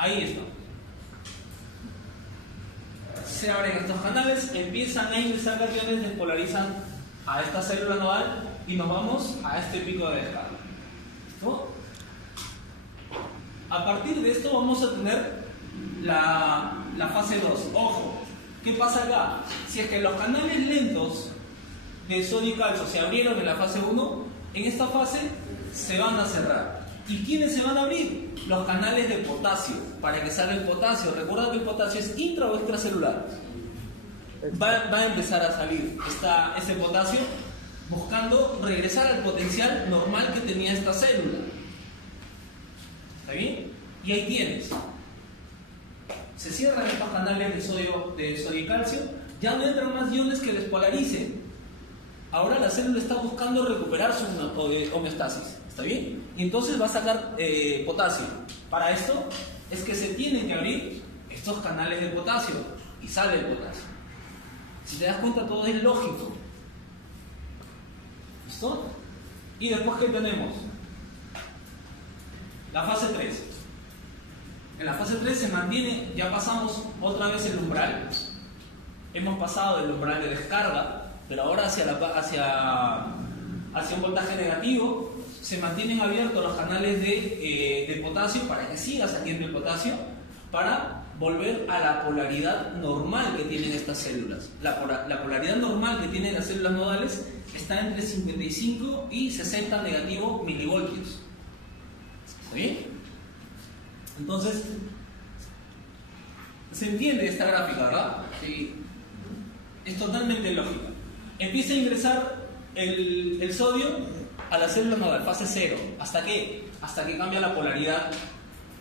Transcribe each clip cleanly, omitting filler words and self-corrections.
Ahí está. Se abren estos canales, empiezan a ingresar cationes, despolarizan a esta célula nodal y nos vamos a este pico de descarga. ¿Listo? A partir de esto vamos a tener la fase 2. Ojo, ¿qué pasa acá? Si es que los canales lentos de sodio y calcio se abrieron en la fase 1, en esta fase se van a cerrar. ¿Y quiénes se van a abrir? Los canales de potasio, para que salga el potasio. Recuerda que el potasio es intra o extracelular. Va a empezar a salir ese potasio buscando regresar al potencial normal que tenía esta célula. ¿Está bien? Y ahí tienes. Se cierran estos canales de sodio y calcio, ya no entran más iones que despolaricen. Ahora la célula está buscando recuperar su homeostasis. ¿Está bien? Y entonces va a sacar potasio. Para esto es que se tienen que abrir estos canales de potasio y sale el potasio. Si te das cuenta, todo es lógico. ¿Listo? Y después, ¿qué tenemos? La fase 3. En la fase 3 se mantiene, ya pasamos otra vez el umbral. Hemos pasado del umbral de descarga, pero ahora hacia un voltaje negativo. Se mantienen abiertos los canales de potasio para que siga saliendo el potasio, para volver a la polaridad normal que tienen estas células. La polaridad normal que tienen las células nodales está entre 55 y 60 negativo milivoltios. ¿Está bien? Entonces, se entiende esta gráfica, ¿verdad? Sí. Es totalmente lógica. Empieza a ingresar el sodio a la célula nodal, fase 0. ¿Hasta qué? Hasta que cambia la polaridad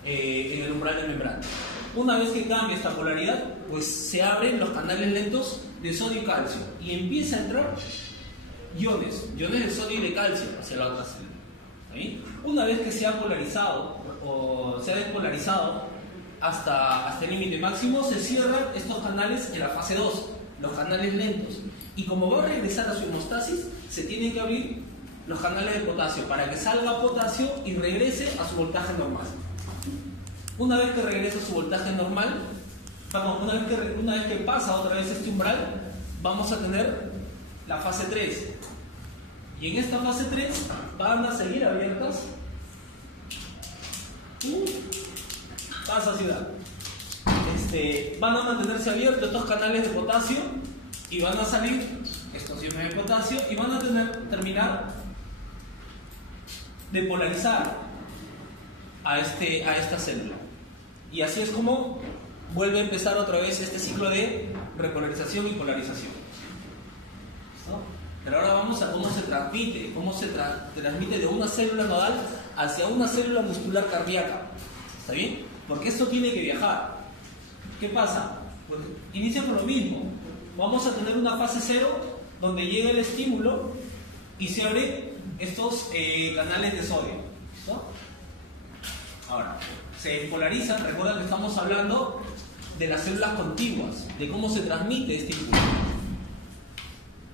en el umbral de membrana. Una vez que cambia esta polaridad, pues se abren los canales lentos de sodio y calcio y empieza a entrar iones de sodio y de calcio hacia la otra célula. ¿Sí? Una vez que se ha polarizado o se ha despolarizado hasta el límite máximo, se cierran estos canales en la fase 2, los canales lentos. Y como va a regresar a su homeostasis, se tienen que abrir los canales de potasio para que salga potasio y regrese a su voltaje normal. Una vez que regresa a su voltaje normal, una vez que pasa otra vez este umbral, vamos a tener la fase 3. Y en esta fase 3 van a seguir abiertas la saciedad. Van a mantenerse abiertos estos canales de potasio y van a salir estos iones de potasio y van a terminar de polarizar a esta célula. Y así es como vuelve a empezar otra vez este ciclo de repolarización y polarización. ¿Listo? Pero ahora vamos a cómo se transmite de una célula nodal hacia una célula muscular cardíaca. ¿Está bien? Porque esto tiene que viajar. ¿Qué pasa? Pues inicia con lo mismo. Vamos a tener una fase 0 donde llega el estímulo y se abren estos canales de sodio. ¿Listo? Ahora, se despolarizan. Recuerda que estamos hablando de las células contiguas, de cómo se transmite este impulso.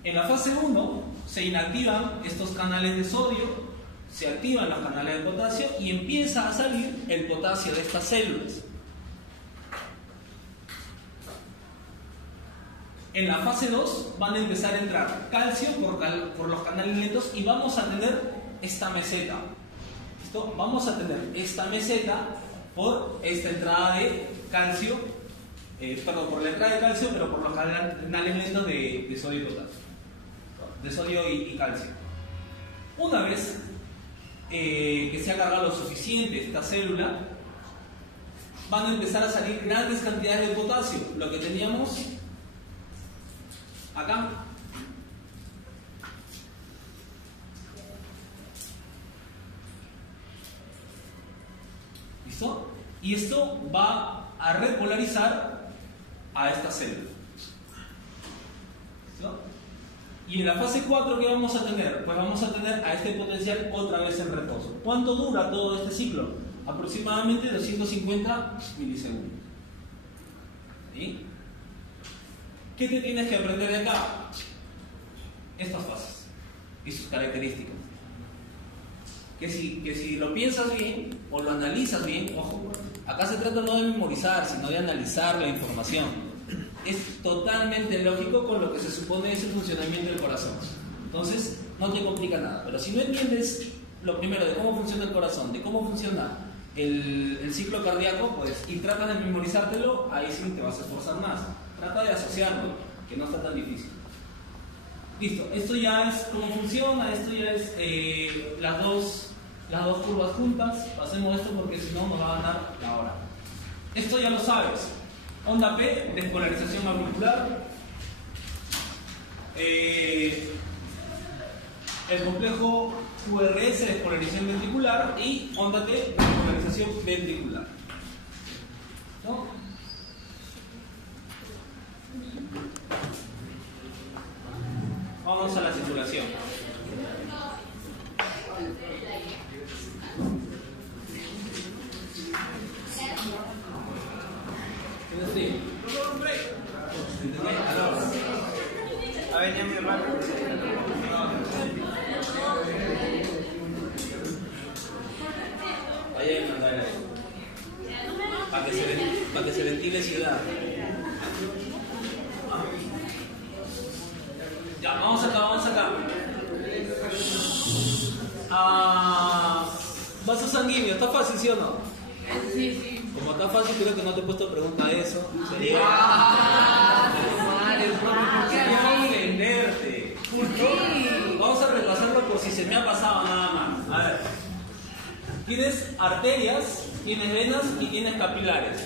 En la fase 1 se inactivan estos canales de sodio, se activan los canales de potasio y empieza a salir el potasio de estas células. En la fase 2 van a empezar a entrar calcio por los canales lentos y vamos a tener esta meseta. ¿Listo? Vamos a tener esta meseta por esta entrada de calcio, por la entrada de calcio, pero por los canales lentos de sodio y potasio, de sodio y calcio. Una vez que se ha cargado lo suficiente esta célula, van a empezar a salir grandes cantidades de potasio, lo que teníamos acá. ¿Listo? Y esto va a repolarizar a esta célula. ¿Listo? Y en la fase 4, ¿qué vamos a tener? Pues vamos a tener a este potencial otra vez en reposo. ¿Cuánto dura todo este ciclo? Aproximadamente 250 milisegundos. ¿Sí? ¿Qué te tienes que aprender de acá? Estas fases y sus características. que si lo piensas bien o lo analizas bien, ojo, acá se trata no de memorizar, sino de analizar la información. Es totalmente lógico con lo que se supone es el funcionamiento del corazón. Entonces, no te complica nada. Pero si no entiendes lo primero de cómo funciona el corazón, de cómo funciona el ciclo cardíaco, pues, y tratas de memorizártelo, ahí sí te vas a esforzar más. Trata de asociarlo, que no está tan difícil. Listo, esto ya es cómo funciona, esto ya es las dos curvas juntas. Hacemos esto porque si no nos va a ganar la hora. Esto ya lo sabes. Onda P, despolarización auricular. El complejo QRS, despolarización ventricular, y onda T, despolarización ventricular. ¿No? Vamos a la circulación. ¿Tienes frío? A ver, ya mi hermano. Ahí hay que mandar ahí. Para que se ventile ciudad. Ya, vamos acá. Vaso sanguíneo, ¿está fácil, sí o no? Sí. Como está fácil, creo que no te he puesto pregunta de eso. Sería ofenderte. ¿Por qué? Vamos a repasarlo por si se me ha pasado nada más. A ver. Tienes arterias, tienes venas y tienes capilares.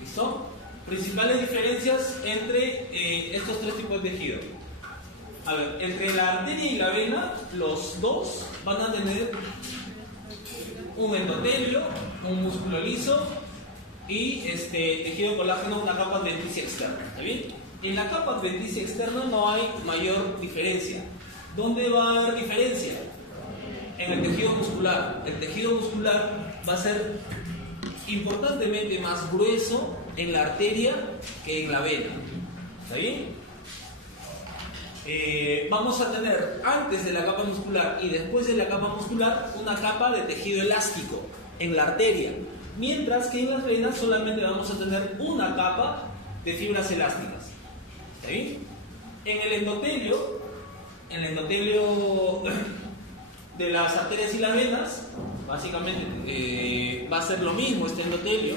¿Listo? Principales diferencias entre estos tres tipos de tejido. A ver, entre la arteria y la vena, los dos van a tener un endotelio, un músculo liso y tejido colágeno, una capa adventicia externa. ¿Está bien? En la capa adventicia externa no hay mayor diferencia. ¿Dónde va a haber diferencia? En el tejido muscular. El tejido muscular va a ser importantemente más grueso en la arteria que en la vena. ¿Está bien? Vamos a tener antes de la capa muscular y después de la capa muscular una capa de tejido elástico en la arteria, mientras que en las venas solamente vamos a tener una capa de fibras elásticas. ¿Está bien? En el endotelio de las arterias y las venas, básicamente va a ser lo mismo este endotelio,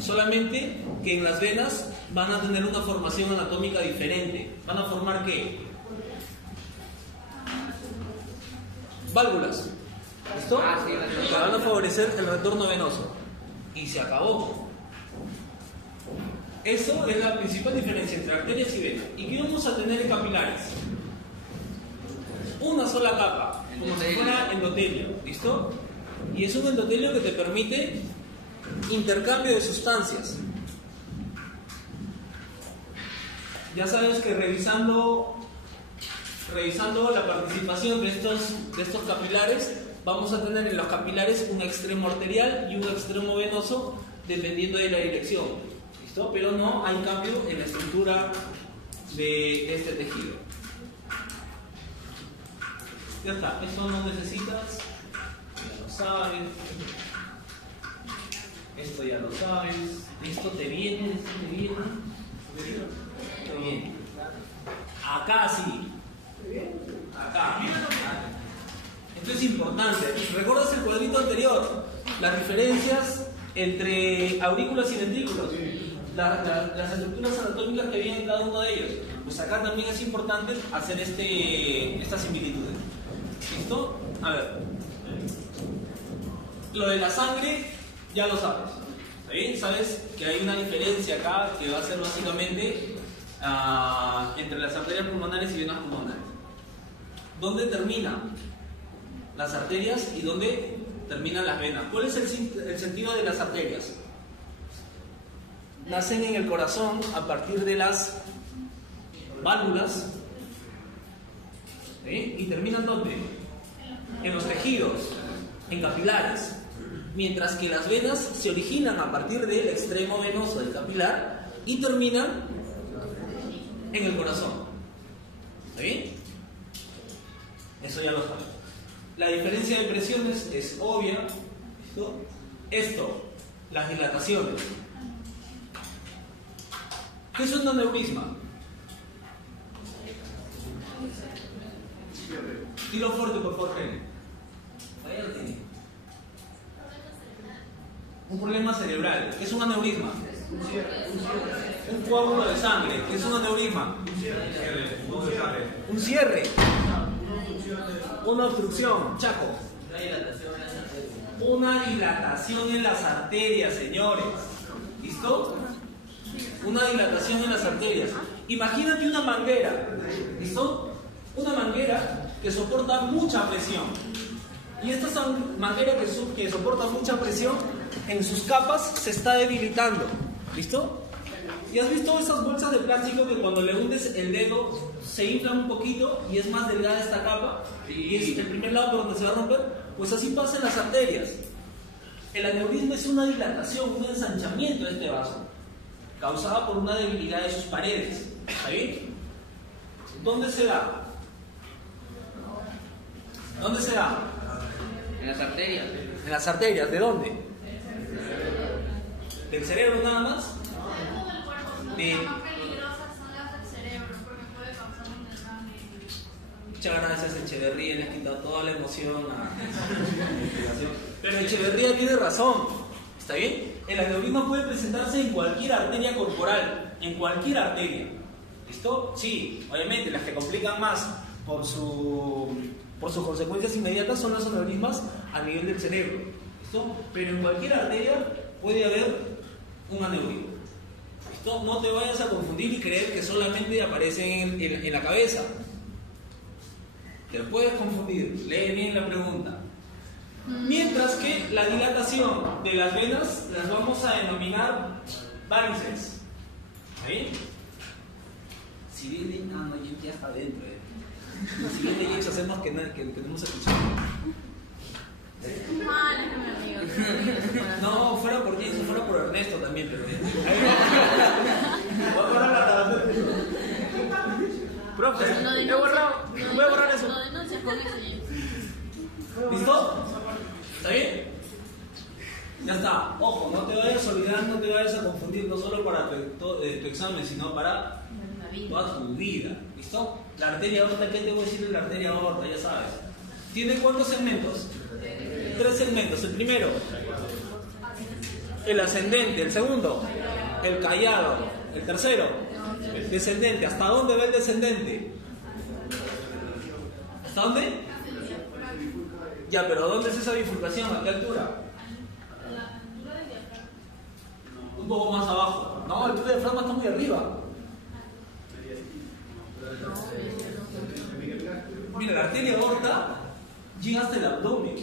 solamente que en las venas van a tener una formación anatómica diferente. ¿Van a formar qué? Válvulas. ¿Listo? Que van a favorecer el retorno venoso. Y se acabó. Eso es la principal diferencia entre arterias y venas. ¿Y qué vamos a tener en capilares? Una sola capa, como si fuera endotelio. ¿Listo? Y es un endotelio que te permite intercambio de sustancias. Ya sabes que revisando la participación de estos capilares, vamos a tener en los capilares un extremo arterial y un extremo venoso dependiendo de la dirección. ¿Listo? Pero no hay cambio en la estructura de este tejido. Ya está, eso no necesitas, ya lo sabes. Esto ya lo sabes. Esto te viene. Acá sí. Acá. Esto es importante. ¿Recuerdas el cuadrito anterior? Las diferencias entre aurículas y ventrículos. Las estructuras anatómicas que había en cada uno de ellos. Pues acá también es importante hacer estas similitudes. ¿Listo? A ver. Lo de la sangre ya lo sabes. ¿Está bien? Sabes que hay una diferencia acá que va a ser básicamente entre las arterias pulmonares y venas pulmonares. ¿Dónde terminan las arterias y dónde terminan las venas? ¿Cuál es el sentido de las arterias? Nacen en el corazón a partir de las válvulas. ¿Sí? ¿Y terminan dónde? En los tejidos, en capilares. Mientras que las venas se originan a partir del extremo venoso del capilar y terminan en el corazón. ¿Está bien? Eso ya lo sabes. La diferencia de presiones es obvia. ¿Listo? Esto, las dilataciones. ¿Qué es un aneurisma? Dilo fuerte, por favor, Henry. Un problema cerebral. ¿Qué es un aneurisma? Un coágulo de sangre. ¿Qué es un aneurisma? Un cierre. Una obstrucción. Chaco. Una dilatación en las arterias, señores. ¿Listo? Una dilatación en las arterias. Imagínate una manguera. ¿Listo? Una manguera que soporta mucha presión. Y esta manguera que soporta mucha presión, en sus capas se está debilitando. ¿Listo? ¿Y has visto esas bolsas de plástico que cuando le hundes el dedo se inflan un poquito y es más delgada esta capa? Y es el primer lado por donde se va a romper. Pues así pasa en las arterias. El aneurisma es una dilatación, un ensanchamiento de este vaso, causada por una debilidad de sus paredes. ¿Está bien? ¿Dónde se da? ¿Dónde se da? En las arterias. En las arterias. ¿De dónde? ¿Del cerebro nada más? De... Las más peligrosas son las del cerebro porque puede causar un derrame. Muchas gracias, Echeverría, le has quitado toda la emoción a la investigación. Pero Echeverría tiene razón, ¿está bien? El aneurisma puede presentarse en cualquier arteria corporal, en cualquier arteria. ¿Listo? Sí, obviamente las que complican más por sus consecuencias inmediatas son los aneurismas a nivel del cerebro. ¿Listo? Pero en cualquier arteria puede haber un aneurisma. ¿Listo? No te vayas a confundir y creer que solamente aparecen en la cabeza. Te puedes confundir, lee bien la pregunta. Mientras que la dilatación de las venas las vamos a denominar varices. ¿Sí? Si viene, no, ya está dentro. Si viene y hacemos que no hemos escuchado. No, fuera por Jason, fuera por Ernesto también, pero profe, voy a borrar eso. No denuncias con eso, James. ¿Listo? ¿Está bien? Ya está. Ojo, no te vayas a olvidar, no te vayas a confundir, no solo para tu examen, sino para toda tu vida. ¿Listo? La arteria aorta, ¿qué te voy a decir de la arteria aorta? Ya sabes. ¿Tiene cuántos segmentos? 3 segmentos. El primero, el ascendente. El segundo, el callado. El tercero, el descendente. ¿Hasta dónde va el descendente? ¿Hasta dónde? Ya, pero ¿dónde es esa bifurcación? ¿A qué altura? Un poco más abajo. No, el diafragma está muy arriba. Mira, la arteria aorta llega hasta el abdomen,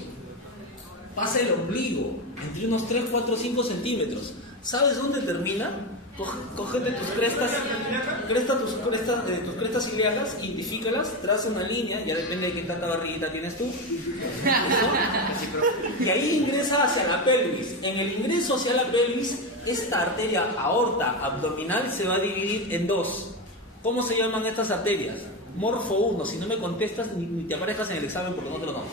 pasa el ombligo, entre unos 3, 4, 5 centímetros. ¿Sabes dónde termina? Cógete tus crestas ilíacas, identifícalas, traza una línea, ya depende de qué tanta barriguita tienes tú. ¿No? Y ahí ingresa hacia la pelvis. En el ingreso hacia la pelvis, esta arteria aorta abdominal se va a dividir en 2. ¿Cómo se llaman estas arterias? Morfo 1, si no me contestas ni te aparezcas en el examen porque no te lo tomo.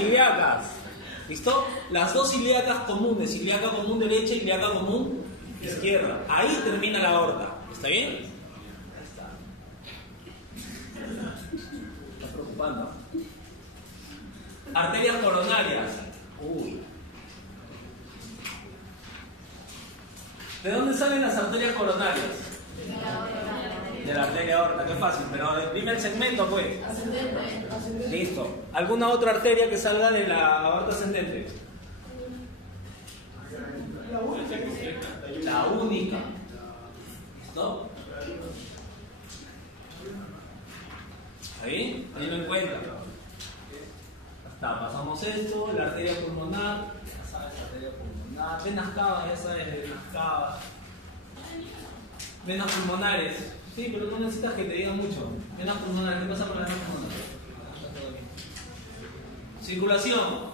Ilíacas. ¿Listo? Las dos ilíacas comunes, ilíaca común derecha y ilíaca común izquierda. Ahí termina la aorta. ¿Está bien? Ahí está. Está preocupando. Arterias coronarias. Uy. ¿De dónde salen las arterias coronarias? De la arteria aorta, qué fácil, pero el primer segmento pues. Listo. ¿Alguna otra arteria que salga de la aorta ascendente? La única. ¿Listo? ¿Ahí? Ahí en cuenta. Hasta pasamos esto, la arteria pulmonar, ya sabes, la arteria pulmonar, venas cavas, ya sabes, venas cavas. Venas pulmonares. Sí, pero no necesitas que te digan mucho. Venas pulmonares, ¿qué pasa con las venas pulmonares? Circulación.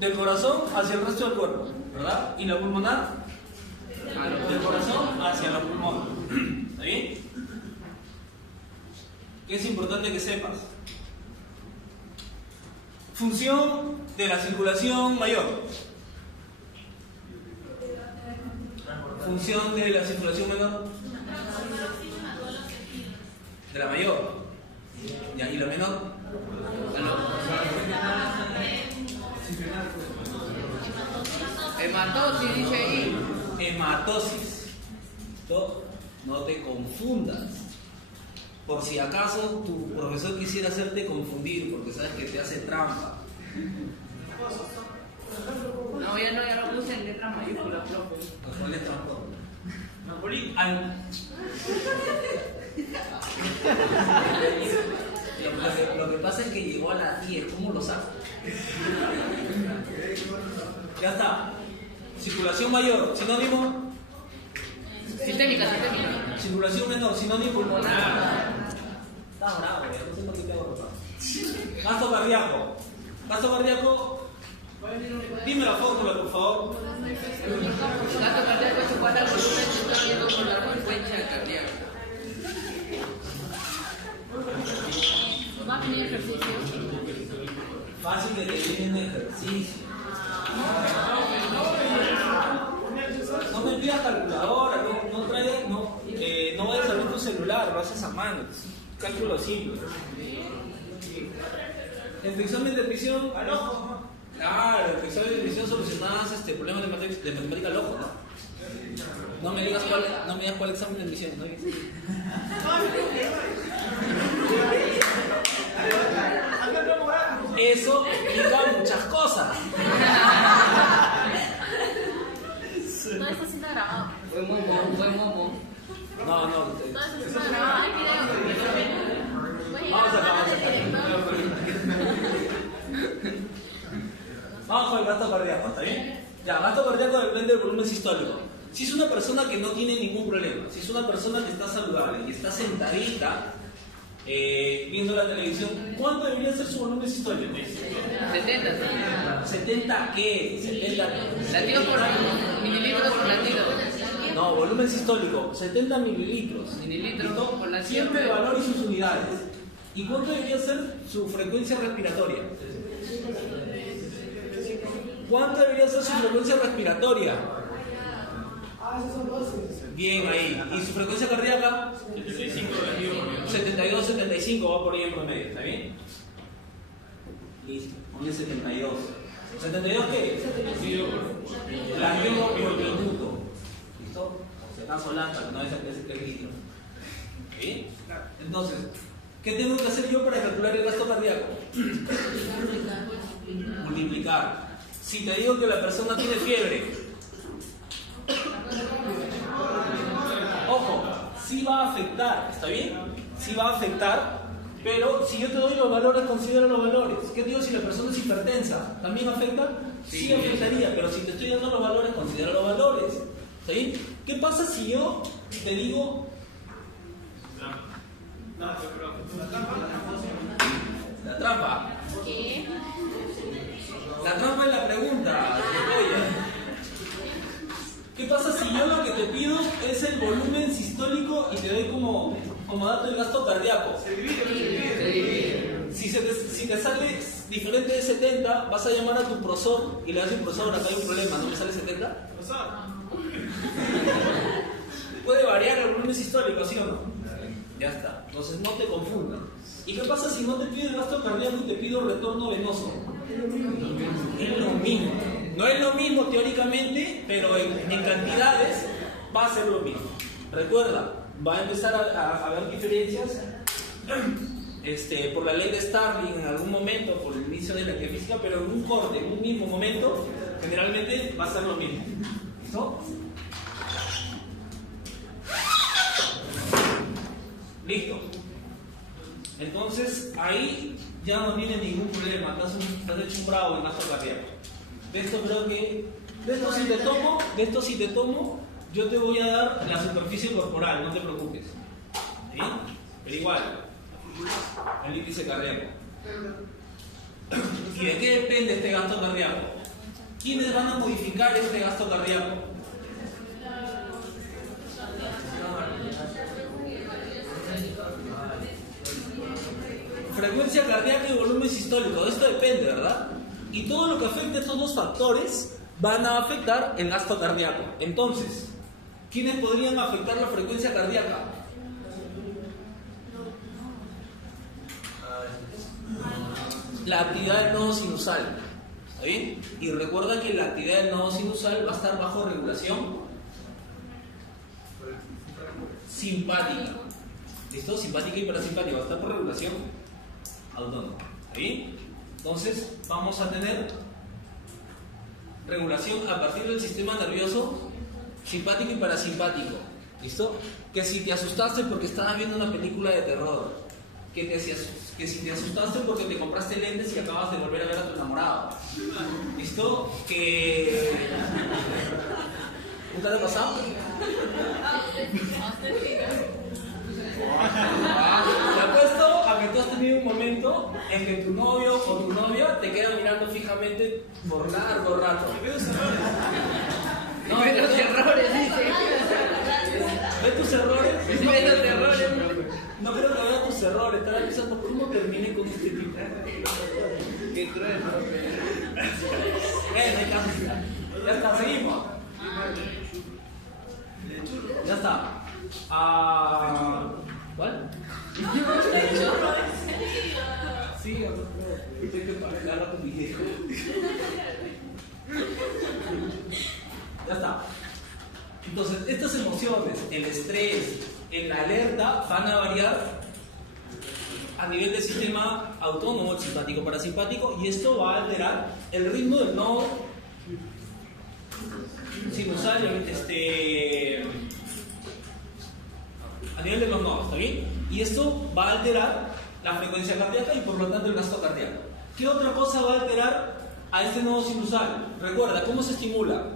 del corazón hacia el resto del cuerpo, ¿verdad? Y la pulmonar del corazón hacia la pulmón. ¿Está bien? ¿Qué es importante que sepas? Función de la circulación mayor. Función de la circulación menor. De la mayor. ¿Ya? ¿Y la menor? Hematosis, dice ahí. Hematosis. No te confundas. Por si acaso tu profesor quisiera hacerte confundir, porque sabes que te hace trampa. No, ya lo puse en letra mayúscula, profe. ¿Cuál es trampa? Napoli. Lo que pasa es que llegó a las 10, ¿cómo lo sabes? Ya está. Circulación mayor, sinónimo. Sistémica. Circulación menor, sinónimo pulmonar. Está bravo, ya no sé por qué te hago rotar. Gasto cardíaco. Gasto cardíaco. Dime la fórmula, por favor. Gasto cardíaco es igual al volumen sistólico por la frecuencia cardíaca. ¿Va a venir ejercicio? Fácil de que viene un ejercicio. No me pidas calculadora, no vayas a ver tu celular, lo haces a mano. Es un cálculo simple. En tu examen de admisión, al ojo. Claro, en tu examen de admisión solucionabas problemas de matemática al ojo, ¿no? No me digas cuál examen de admisión, ¿no? Eso explica muchas cosas. Todo esto sí está grabado. Buen momo. No. Todo esto está grabado. Hay video. Vamos acá. Vamos con el gasto cardíaco, ¿está bien? Ya, gasto cardíaco depende del volumen sistólico. Si es una persona que no tiene ningún problema, si es una persona que está saludable y está sentadita viendo la televisión, ¿cuánto debería ser su volumen sistólico? 70. ¿70 qué? 70 Latido por mililitros por latido. No, volumen sistólico, 70 mililitros. Mililitros ¿Listo? por latido. Siempre el valor y sus unidades. ¿Y cuánto debería ser su frecuencia respiratoria? ¿Cuánto debería ser su frecuencia respiratoria? Bien ahí. ¿Y su frecuencia cardíaca? 72, 75 va por ahí en promedio, ¿está bien? Listo, ponle 72. ¿72 qué? Latido por minuto. ¿Listo? O sea, caso lata, no es el litro. ¿Sí? Entonces, ¿qué tengo que hacer yo para calcular el gasto cardíaco? Multiplicar. Si te digo que la persona tiene fiebre, ojo, sí va a afectar, ¿está bien? Sí va a afectar, pero si yo te doy los valores, considera los valores. ¿Qué digo si la persona es hipertensa? ¿También afecta? Sí afectaría, pero si te estoy dando los valores, considera los valores. ¿Está bien? ¿Qué pasa si yo te digo... La trampa. ¿Qué? La trampa es la pregunta. ¿Qué pasa si yo lo que te pido es el volumen sistólico y te doy como dato el gasto cardíaco? Se divide. Si te sale diferente de 70, vas a llamar a tu profesor y le das a un profesor, acá hay un problema, ¿no me sale 70? Puede variar el volumen sistólico, ¿sí o no? Ya está. Entonces no te confundas. ¿Y qué pasa si no te pido el gasto cardíaco y te pido retorno venoso? Es lo mismo. No es lo mismo teóricamente, pero en cantidades va a ser lo mismo. Recuerda, va a empezar a haber diferencias por la ley de Starling en algún momento, por el inicio de la física, pero en un corte, en un mismo momento, generalmente va a ser lo mismo. ¿Listo? Listo. Entonces ahí ya no tiene ningún problema, te has hecho un bravo en gasto cardíaco. De esto si te tomo, yo te voy a dar la superficie corporal, no te preocupes. ¿Sí? Pero igual, el índice cardíaco. ¿Y de qué depende este gasto cardíaco? ¿quiénes van a modificar este gasto cardíaco? Frecuencia cardíaca y volumen sistólico, de esto depende, ¿verdad? Y todo lo que afecte a estos dos factores van a afectar el gasto cardíaco. Entonces, ¿quiénes podrían afectar la frecuencia cardíaca? La actividad del nodo sinusal. ¿Está bien? Y recuerda que la actividad del nodo sinusal va a estar bajo regulación simpática. ¿Listo? Simpática y parasimpática. Va a estar por regulación autónoma. ¿Está bien? Entonces, vamos a tener regulación a partir del sistema nervioso simpático y parasimpático. ¿Listo? Que si te asustaste porque estabas viendo una película de terror, que si te asustaste porque te compraste lentes y acabas de volver a ver a tu enamorado. ¿Listo? Que... ¿Nunca te ha pasado? Te apuesto a que tú has tenido un momento en que tu novio o tu novia te queda mirando fijamente por largo rato. No, Ve los errores, dice. ¿Ve tus errores? Ve los errores. No creo que vea tus errores. Estaba pensando, ¿cómo terminé con este tipo? Qué cruel. Ya está, seguimos. Ya está. ¿Cuál? Sí, tengo que pagar con mi viejo. Ya está. Entonces, estas emociones, el estrés, la alerta, van a variar a nivel del sistema autónomo, el simpático parasimpático, y esto va a alterar el ritmo del nodo sinusal a nivel de los nodos, ¿está bien? Y esto va a alterar la frecuencia cardíaca y por lo tanto el gasto cardíaco. ¿Qué otra cosa va a alterar a este nodo sinusal? Recuerda, ¿cómo se estimula?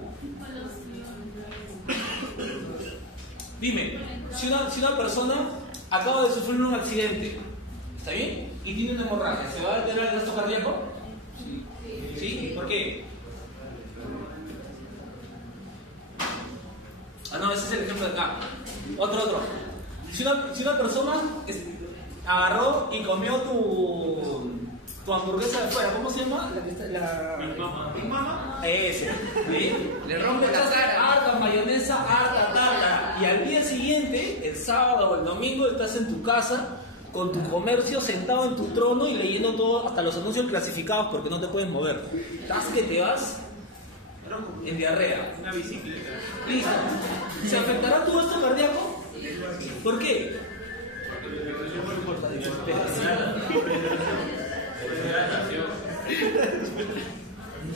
Dime, si una persona acaba de sufrir un accidente, ¿está bien? Y tiene una hemorragia, ¿se va a alterar el gasto cardíaco? Sí. ¿Sí? ¿Por qué? No, ese es el ejemplo de acá. Otro. Si una persona agarró y comió tu hamburguesa de fuera, ¿cómo se llama? Big Mama. Ese. ¿Sí? Le rompe la cara. Harta mayonesa, harta tarta. Y al día siguiente, el sábado o el domingo, estás en tu casa con tu comercio sentado en tu trono y leyendo todo, hasta los anuncios clasificados porque no te puedes mover. Estás que te vas en diarrea. Una bicicleta. Listo. ¿Se afectará tu gasto cardíaco? ¿Por qué?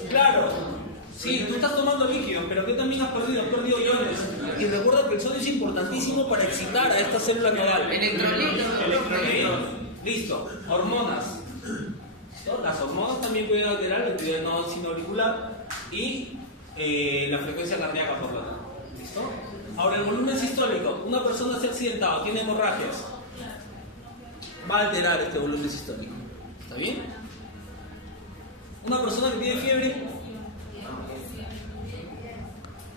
Claro, sí, tú estás tomando líquidos, pero ¿qué también has perdido? Has perdido iones. Y recuerda que el sodio es importantísimo para excitar a esta célula nodal. Electrolitos. Listo, hormonas. ¿Listo? Las hormonas también pueden alterar la actividad del nodo sinoauricular y la frecuencia cardíaca, por lo tanto. ¿Listo? Ahora, el volumen sistólico. Una persona se ha accidentado, tiene hemorragias. Va a alterar este volumen sistólico. ¿Está bien? Una persona que tiene fiebre.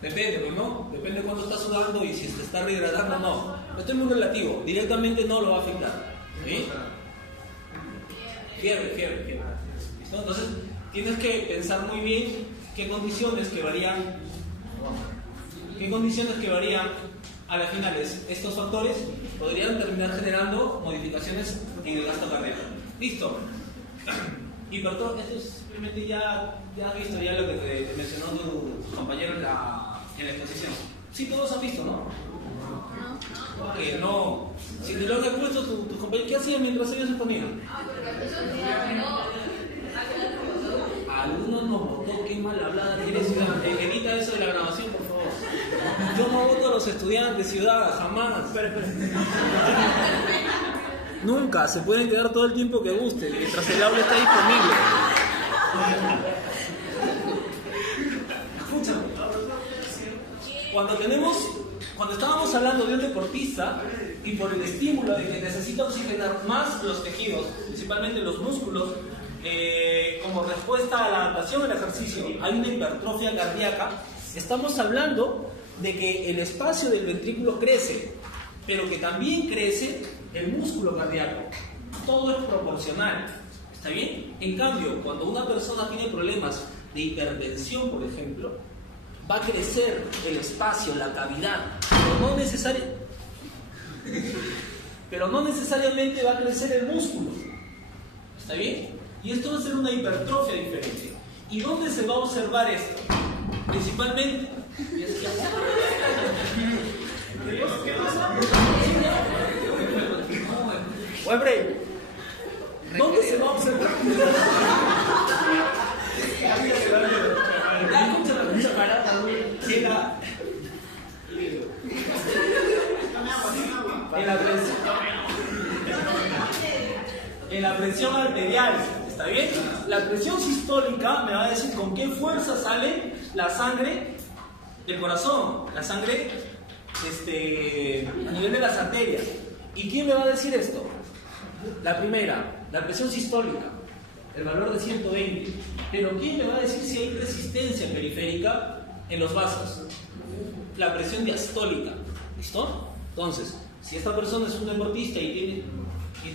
Depende, pues, ¿no? Depende de cuánto está sudando y si se está rehidratando o no. Esto es muy relativo. Directamente no lo va a afectar. ¿Sí? Fiebre. ¿Listo? Entonces, tienes que pensar muy bien qué condiciones que varían a las finales. Estos factores podrían terminar generando modificaciones en el gasto cardíaco. Listo. Esto es simplemente ya has visto ya lo que te mencionó tu compañero en la exposición. Sí, todos han visto, ¿no? Que no. Si te lo han expuesto tus compañeros, ¿qué hacían mientras ellos se ponían? Algunos nos votó, qué mal hablada tiene Ciudad. Edita eso de la grabación, por favor. Yo no voto a los estudiantes, Ciudad, jamás. Espera. Nunca, se pueden quedar todo el tiempo que gusten, mientras el aula está disponible. Escúchame. Cuando estábamos hablando de un deportista y por el estímulo de que necesita oxigenar más los tejidos, principalmente los músculos, como respuesta a la adaptación al ejercicio hay una hipertrofia cardíaca, estamos hablando de que el espacio del ventrículo crece, pero que también crece el músculo cardíaco. Todo es proporcional, ¿está bien? En cambio, cuando una persona tiene problemas de hipertensión, por ejemplo, va a crecer el espacio, la cavidad, pero no necesariamente va a crecer el músculo, ¿está bien? Y esto va a ser una hipertrofia diferente. ¿Y dónde se va a observar esto? Principalmente... ¿Qué pasa? Buen break. ¿Dónde se va a observar? En la presión arterial, ¿está bien? La presión sistólica me va a decir con qué fuerza sale la sangre del corazón, la sangre a nivel de las arterias. ¿Y quién me va a decir esto? La primera, la presión sistólica, el valor de 120. Pero ¿quién me va a decir si hay resistencia periférica en los vasos? La presión diastólica. ¿Listo? Entonces, si esta persona es un deportista y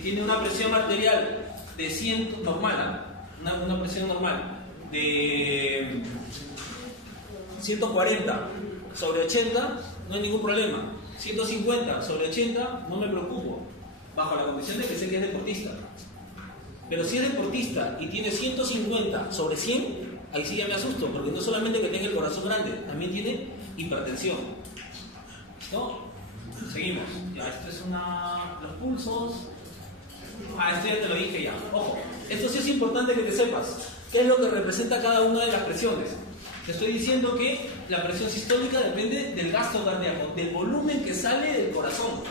tiene una presión arterial de 100 normal, una presión normal de 140 sobre 80, no hay ningún problema. 150 sobre 80, no me preocupo, bajo la condición de que sé que es deportista. Pero si es deportista y tiene 150 sobre 100, ahí sí ya me asusto, porque no solamente que tenga el corazón grande, también tiene hipertensión. ¿Listo? Seguimos. Ya, esto es los pulsos. Esto ya te lo dije ya. Ojo, esto sí es importante que te sepas. ¿Qué es lo que representa cada una de las presiones? Te estoy diciendo que la presión sistólica depende del gasto cardíaco, del volumen que sale del corazón.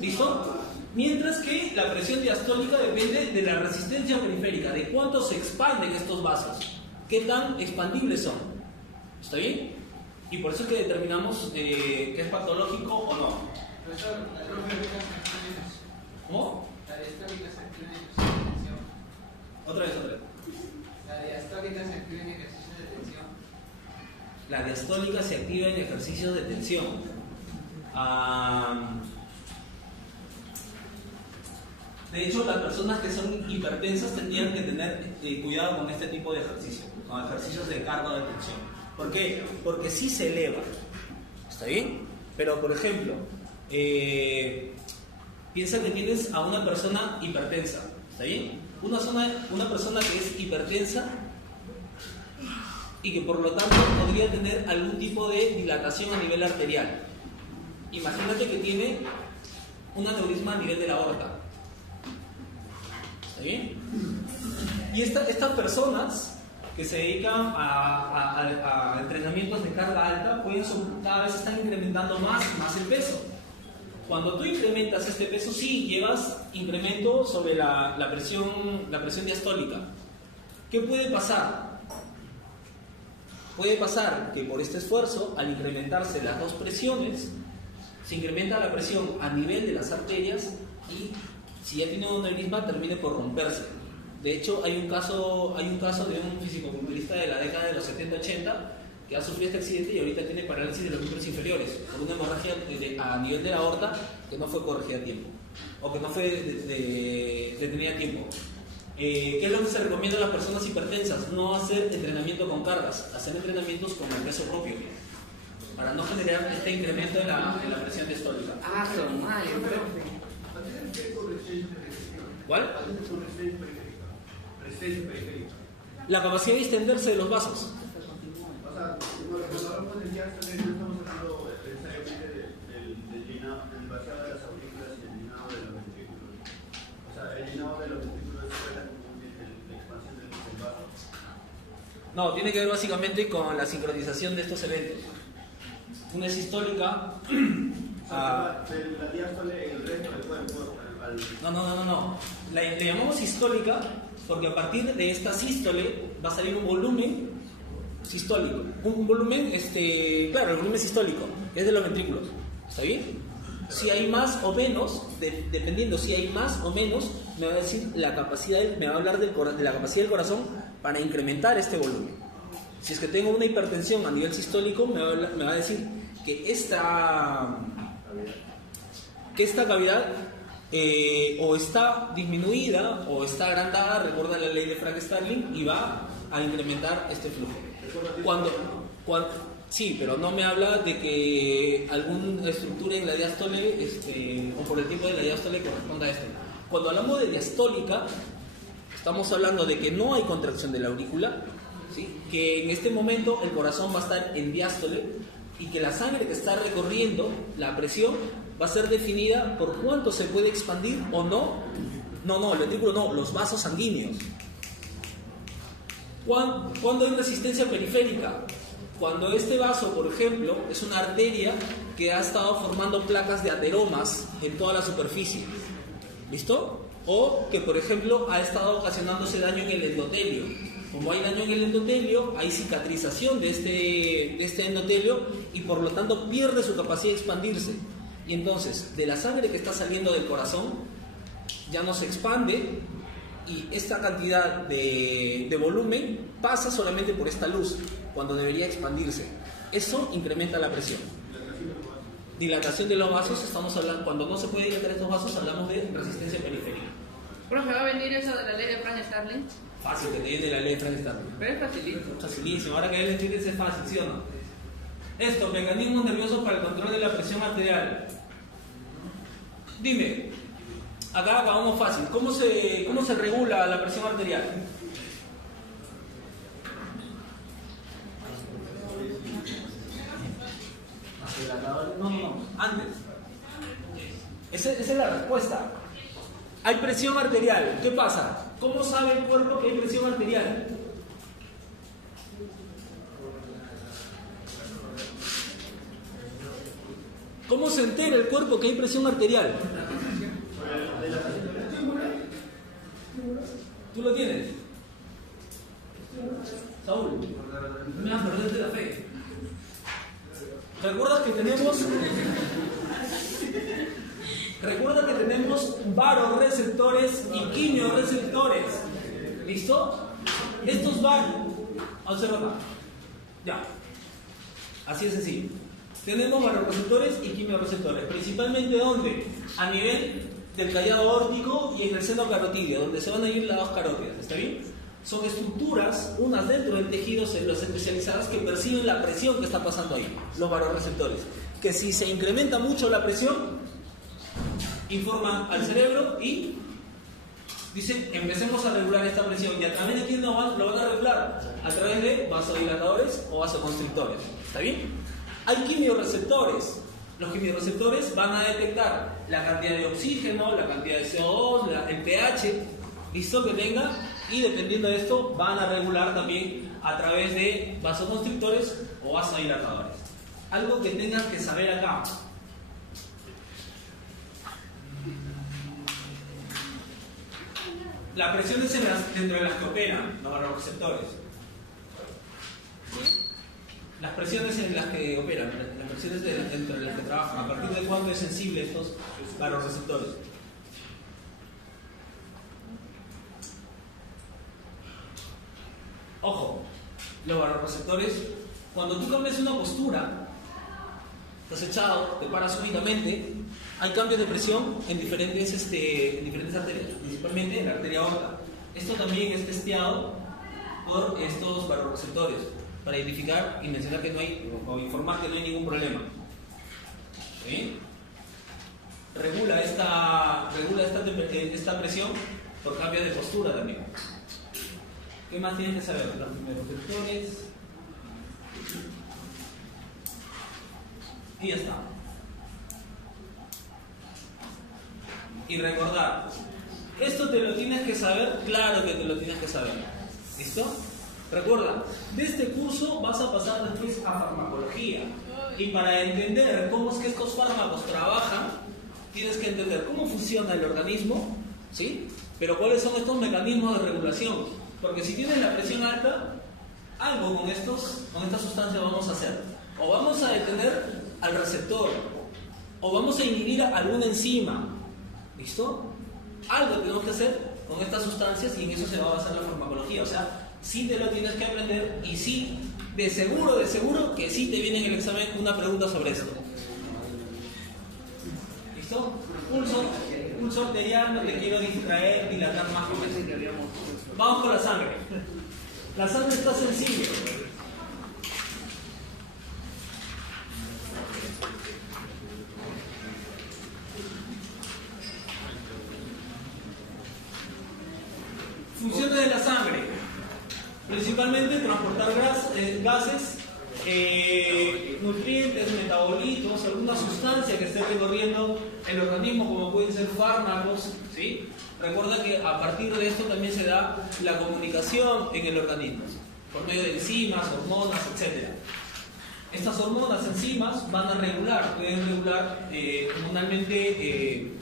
¿Listo? Mientras que la presión diastólica depende de la resistencia periférica, de cuánto se expanden estos vasos, qué tan expandibles son. ¿Está bien? Y por eso es que determinamos que es patológico o no. ¿Cómo? La diastólica se activa en ejercicio de tensión. Otra vez. La diastólica se activa en ejercicio de tensión. La diastólica se activa en ejercicios de tensión. De hecho, las personas que son hipertensas tendrían que tener cuidado con este tipo de ejercicios, con ejercicios de carga de tensión. ¿Por qué? Porque sí se eleva. ¿Está bien? Pero, por ejemplo, piensa que tienes a una persona hipertensa. ¿Está bien? Una persona que es hipertensa y que por lo tanto podría tener algún tipo de dilatación a nivel arterial. Imagínate que tiene un aneurisma a nivel de la aorta. ¿Está bien? Y estas personas que se dedican a entrenamientos de carga alta, cada vez están incrementando más el peso. Cuando tú incrementas este peso, sí llevas incremento sobre la presión diastólica. ¿Qué puede pasar? Puede pasar que por este esfuerzo, al incrementarse las dos presiones, se incrementa la presión a nivel de las arterias y si ya tiene un aneurisma termine por romperse. De hecho, hay un caso de un fisicoculturista de la década de los 70-80 que ha sufrido este accidente y ahorita tiene parálisis de los miembros inferiores por una hemorragia a nivel de la aorta que no fue corregida a tiempo o que no fue detenida a tiempo. ¿Qué es lo que se recomienda a las personas hipertensas? No hacer entrenamiento con cargas, hacer entrenamientos con el peso propio para no generar este incremento en la presión diastólica. ¿Cuál? La capacidad de extenderse de los vasos. O sea, nosotros potenciales no estamos hablando necesariamente del llenado, del vaciado de las aurículas y el llenado de los ventrículos. O sea, el llenado de los ventrículos es la expansión del vaso. No, tiene que ver básicamente con la sincronización de estos eventos. Una es sistólica. La diástole en el resto del cuerpo. No. Le llamamos sistólica porque a partir de esta sístole va a salir un volumen sistólico. Un volumen, claro, el volumen sistólico, es de los ventrículos. ¿Está bien? Si hay más o menos, dependiendo si hay más o menos, me va a decir la capacidad, me va a hablar de la capacidad del corazón para incrementar este volumen. Si es que tengo una hipertensión a nivel sistólico, me va a decir que esta cavidad o está disminuida o está agrandada, recuerda la ley de Frank-Starling, y va a incrementar este flujo. Sí, pero no me habla de que alguna estructura en la diástole o por el tiempo de la diástole corresponda a esto. Cuando hablamos de diastólica, estamos hablando de que no hay contracción de la aurícula, ¿sí? Que en este momento el corazón va a estar en diástole y que la sangre que está recorriendo, la presión, va a ser definida por cuánto se puede expandir o no. No, el ventrículo no, los vasos sanguíneos. ¿Cuándo hay resistencia periférica? Cuando este vaso, por ejemplo, es una arteria que ha estado formando placas de ateromas en toda la superficie. ¿Listo? O que, por ejemplo, ha estado ocasionándose daño en el endotelio. Como hay daño en el endotelio, hay cicatrización de este endotelio y por lo tanto pierde su capacidad de expandirse. Y entonces, de la sangre que está saliendo del corazón, ya no se expande y esta cantidad de volumen pasa solamente por esta luz, cuando debería expandirse. Eso incrementa la presión. Dilatación de los vasos, estamos hablando, cuando no se puede dilatar estos vasos, hablamos de resistencia periférica. Profe, ¿va a venir eso de la ley de Frank-Starling? Fácil, que te viene la ley de Frank-Starling. Pero es facilito. Facilísimo, ahora que él entiende es fácil, ¿sí o no? Esto, mecanismos nerviosos para el control de la presión arterial. Dime, acá vamos fácil, ¿cómo se regula la presión arterial? No, antes. Esa es la respuesta. Hay presión arterial. ¿Qué pasa? ¿Cómo sabe el cuerpo que hay presión arterial? ¿Cómo se entera el cuerpo que hay presión arterial? ¿Tú lo tienes? Saúl, no me vas a perderte la fe. Recuerda que tenemos varoreceptores y quimiorreceptores. ¿Listo? Estos van. Observa acá. Ya. Así es sencillo. Tenemos varoreceptores y quimiorreceptores. Principalmente ¿dónde? A nivel del callado aórtico y en el seno carotídeo, donde se van a ir las dos carótidas. ¿Está bien? Son estructuras, unas dentro del tejido, células especializadas que perciben la presión que está pasando ahí, los varoreceptores. Que si se incrementa mucho la presión, informa al cerebro y dice, empecemos a regular esta presión. ¿Y a través de quién lo van a regular? A través de vasodilatadores o vasoconstrictores. ¿Está bien? Hay quimiorreceptores. Los quimiorreceptores van a detectar la cantidad de oxígeno, la cantidad de CO2, el pH, listo que tenga, y dependiendo de esto van a regular también a través de vasoconstrictores o vasodilatadores. Algo que tengas que saber acá. La presión es dentro de las que operan los vasoreceptores. Las presiones en las que operan, las presiones dentro de las que trabajan, a partir de cuándo es sensible estos vasoreceptores. Ojo, los vasoreceptores, cuando tú cambias una postura, estás echado, te paras súbitamente, hay cambios de presión en diferentes arterias, principalmente en la arteria aorta. Esto también es testeado por estos vasoreceptores para identificar y mencionar que no hay, o informar que no hay ningún problema. ¿Sí? Regula esta presión por cambios de postura también. ¿Qué más tienes que saber? Los vasoreceptores. Y ya está. Y recordar, ¿esto te lo tienes que saber? Claro que te lo tienes que saber. ¿Listo? Recuerda, de este curso vas a pasar después a farmacología. Y para entender cómo es que estos fármacos trabajan, tienes que entender cómo funciona el organismo, ¿sí? Pero cuáles son estos mecanismos de regulación. Porque si tienes la presión alta, algo con estas sustancias vamos a hacer. O vamos a detener al receptor, o vamos a inhibir alguna enzima. ¿Listo? Algo tenemos que hacer con estas sustancias y en eso se va a basar la farmacología. O sea, sí te lo tienes que aprender y sí, de seguro que sí te viene en el examen una pregunta sobre esto. ¿Listo? Pulso arterial, no te quiero distraer, dilatar más con eso. Vamos con la sangre. La sangre está sensible. Funciones de la sangre. Principalmente transportar gases, nutrientes, metabolitos, alguna sustancia que esté recorriendo el organismo, como pueden ser fármacos, ¿sí? Recuerda que a partir de esto también se da la comunicación en el organismo, por medio de enzimas, hormonas, etc. Estas hormonas, enzimas, pueden regular hormonalmente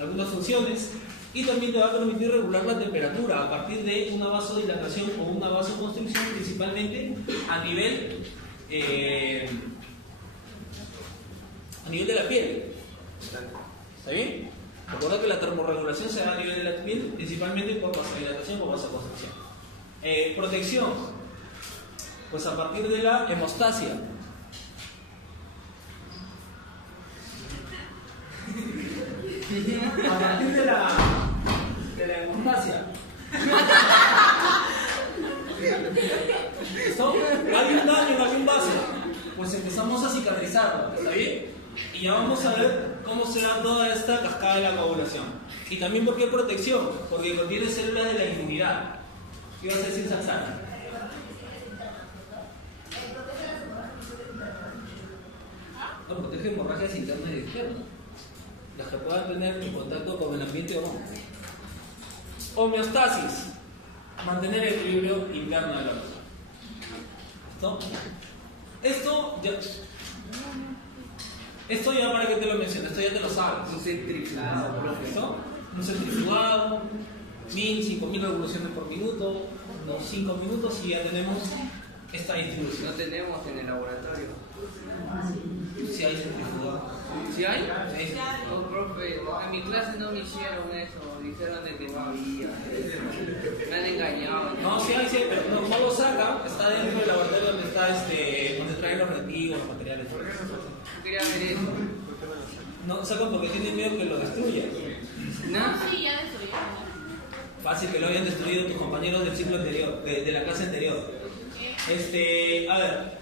algunas funciones y también te va a permitir regular la temperatura a partir de una vasodilatación o una vasoconstricción, principalmente a nivel de la piel. ¿Está bien? Recuerda que la termorregulación se da a nivel de la piel, principalmente por vasodilatación o vasoconstricción. Protección, pues a partir de la hemostasia. A partir de la hemostasia. ¿Listo? Hay un daño en algún vaso, pues empezamos a cicatrizarlo, ¿está bien? Y ya vamos a ver cómo se da toda esta cascada de la coagulación. Y también por qué protección, porque contiene células de la inmunidad. ¿Qué vas a decir, Sansana? No, protege hemorragias internas y externas, las que puedan tener en contacto con el ambiente o no. Homeostasis, mantener el equilibrio interno del órgano. ¿Listo? Esto ya para que te lo mencione, esto ya te lo sabes. Un centrifugado. ¿Listo? Un centrifugado, 5000 revoluciones por minuto, unos 5 minutos y ya tenemos esta distribución. No tenemos en el laboratorio. Si hay centrifugado. ¿Sí hay? Sí. No, profe, en mi clase no me hicieron eso. Dijeron de que no había. Me han engañado. No, sí hay, pero no lo saca, está dentro del laboratorio donde está donde traen los reactivos, los materiales. Yo quería ver eso. No sacan porque tienen miedo que lo destruyan. ¿No? Sí, ya destruyeron. Fácil que lo hayan destruido tus compañeros del ciclo anterior, de la clase anterior. A ver,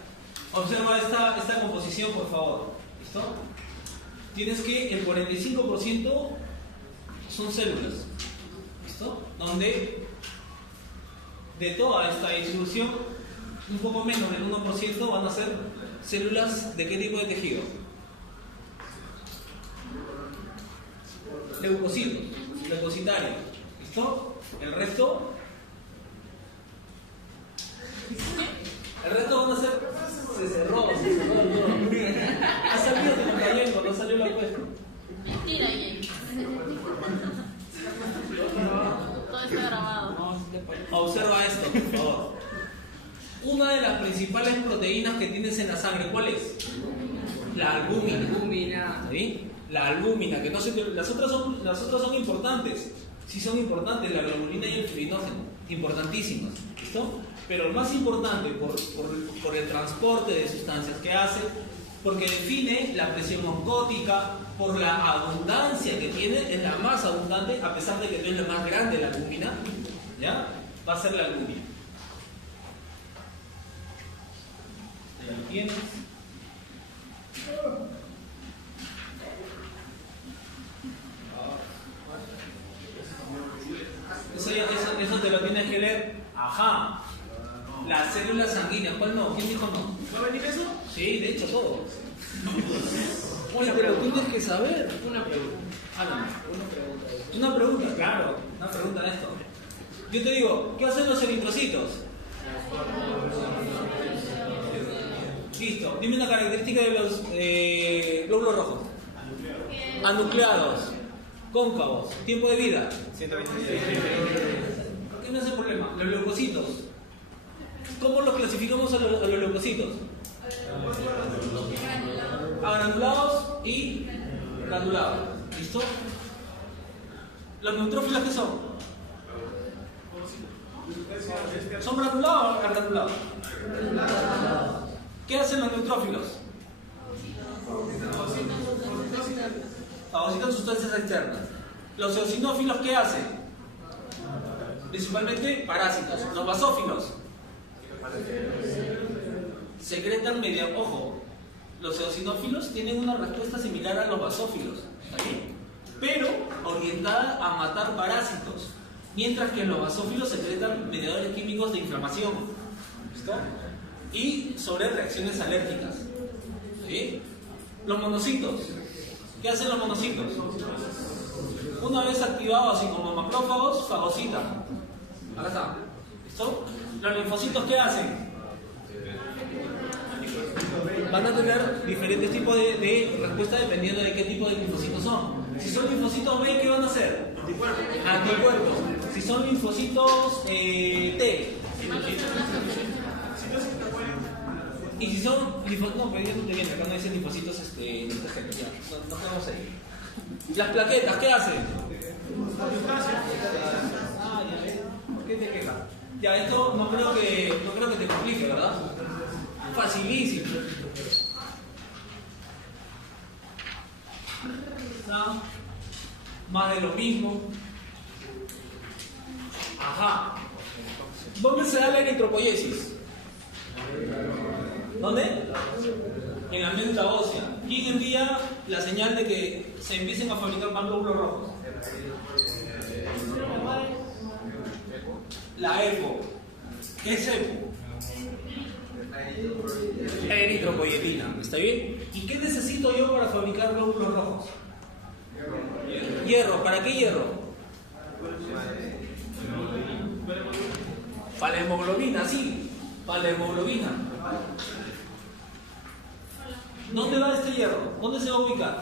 observa esta composición, por favor. ¿Listo? Tienes que el 45% son células. ¿Listo? Donde de toda esta distribución, un poco menos del 1% van a ser células de qué tipo de tejido. Leucocitos, leucocitarios. ¿Listo? El resto van a ser. Se cerró el muro. Ha salido tu compañero, no salió la encuesta. Mentira, Jay. Todo está grabado. Observa esto, por favor. Una de las principales proteínas que tienes en la sangre, ¿cuál es? La albúmina. ¿Sí? La albúmina, que no se te... las otras son importantes. Sí son importantes, la globulina y el fibrinógeno, importantísimas. ¿Listo? Pero el más importante por el transporte de sustancias que hace, porque define la presión oncótica, por la abundancia que tiene, es la más abundante, a pesar de que no es la más grande la albúmina, ¿ya? Va a ser la albúmina. Ahí lo tienes. Eso te lo tienes que leer. Ajá. Las células sanguíneas, ¿cuál no? ¿Quién dijo no? ¿Va a venir eso? Sí, de hecho todo. Oye, pero tienes que saber. Una pregunta. Una pregunta, claro. Una pregunta de esto. Yo te digo, ¿qué hacen los eritrocitos? Listo. Dime una característica de los glóbulos rojos. Anucleados. Cóncavos. Tiempo de vida. 120 días. ¿Por qué no es el problema? Los leucocitos. ¿Cómo los clasificamos a los leucocitos? Agranulados y Granulado. ¿Listo? ¿Los neutrófilos qué son? ¿Son granulados o agranulados? ¿Qué hacen los neutrófilos? Fagocitan sustancias externas. ¿Los eosinófilos qué hacen? Principalmente parásitos. ¿Los basófilos? Secretan mediante... Ojo, los eosinófilos tienen una respuesta similar a los basófilos, ¿está bien? Pero orientada a matar parásitos, mientras que los basófilos secretan mediadores químicos de inflamación. ¿Listo? Y sobre reacciones alérgicas. ¿Sí? Los monocitos. ¿Qué hacen los monocitos? Una vez activados así como macrófagos, fagocitan. Acá está. ¿Listo? Los linfocitos, ¿qué hacen? Van a tener diferentes tipos de respuesta dependiendo de qué tipo de linfocitos son. Si son linfocitos B, ¿qué van a hacer? Anticuerpos. Si son linfocitos T. Y si son linfocitos... No, pero ya no te viene, acá no dicen linfocitos ya, no tenemos ahí. Las plaquetas, ¿qué hacen? Ah, ya ves. ¿Por qué te quejas? Ya, esto no creo que te complique, ¿verdad? Facilísimo. ¿No? Más de lo mismo. Ajá. ¿Dónde se da la eritropoiesis? ¿Dónde? En la médula ósea. ¿Quién envía la señal de que se empiecen a fabricar más glóbulos rojos? La EPO. ¿Qué es EPO? Eritropoyetina. ¿Está bien? ¿Y qué necesito yo para fabricar glóbulos rojos? Hierro. ¿Para qué hierro? Para la hemoglobina, sí. Para la hemoglobina. ¿Dónde va este hierro? ¿Dónde se va a ubicar?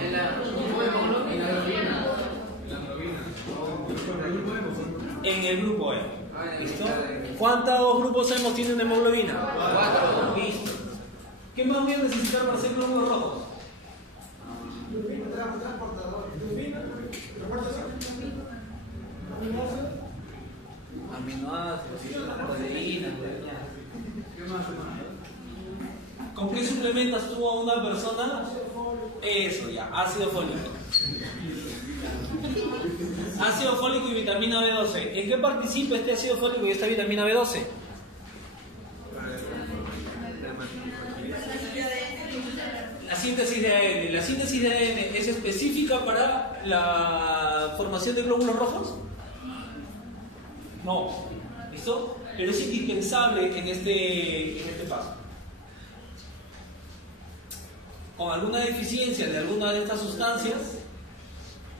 En la globina. En el grupo E. ¿Listo? ¿Cuántos grupos hemos tienen hemoglobina? 4. Listo. ¿Qué más voy a necesitar para hacer glóbulos rojos? Aminoácidos, proteínas. ¿Con qué suplementas tú a una persona? Eso ya, ácido fólico. Ácido fólico y vitamina B12. ¿En qué participa este ácido fólico y esta vitamina B12? La síntesis de ADN. ¿La síntesis de ADN es específica para la formación de glóbulos rojos? No. ¿Listo? Pero es indispensable en este paso. Con alguna deficiencia de alguna de estas sustancias,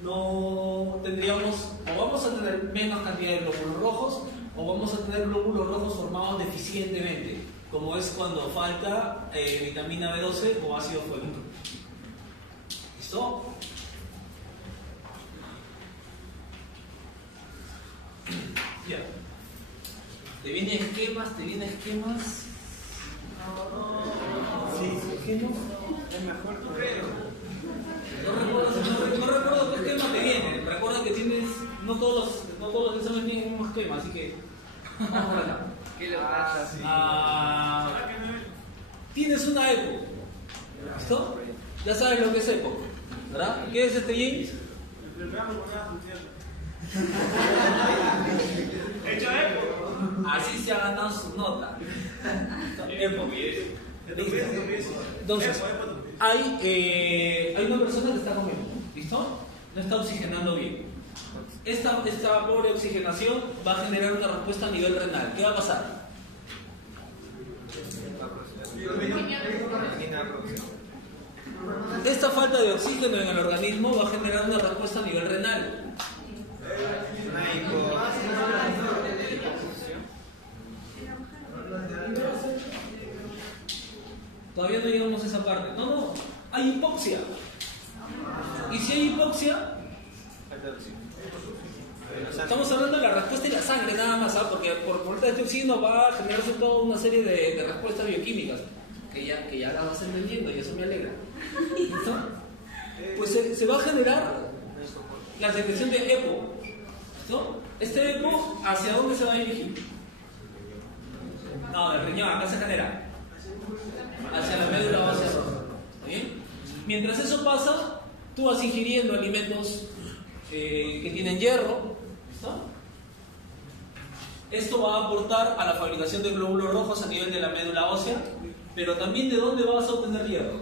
no tendríamos, o vamos a tener menos cantidad de glóbulos rojos, o vamos a tener glóbulos rojos formados deficientemente, como es cuando falta vitamina B12 o ácido fólico. ¿Listo? Ya. ¿Te vienen esquemas? Sí, esquemas. Es mejor correo. No recuerdo qué esquema te viene. Recuerda que tienes. No todos los exámenes tienen el mismo esquema, así que. Vamos por acá. ¿Qué le pasa? Tienes una EPO. ¿Listo? Ya sabes lo que es EPO, ¿verdad? ¿Qué es James? El programa con nada funciona. Hecho EPO. Así se ha ganado su nota. EPO. ¿Listo? Entonces, hay una persona que está comiendo, ¿listo? No está oxigenando bien. Esta pobre oxigenación va a generar una respuesta a nivel renal. ¿Qué va a pasar? Esta falta de oxígeno en el organismo va a generar una respuesta a nivel renal. Todavía no llegamos a esa parte. No, hay hipoxia. Y si hay hipoxia, estamos hablando de la respuesta de la sangre nada más, ¿sabes? Porque por falta de este oxígeno va a generarse toda una serie de respuestas bioquímicas que ya las vas entendiendo y eso me alegra. ¿Listo? Pues se va a generar la secreción de EPO. ¿Listo? Este EPO, ¿hacia dónde se va a dirigir? No, del riñón, acá se genera hacia la médula ósea roja. ¿Está bien? Mientras eso pasa, tú vas ingiriendo alimentos que tienen hierro. ¿Listo? Esto va a aportar a la fabricación de glóbulos rojos a nivel de la médula ósea, pero también ¿de dónde vas a obtener hierro?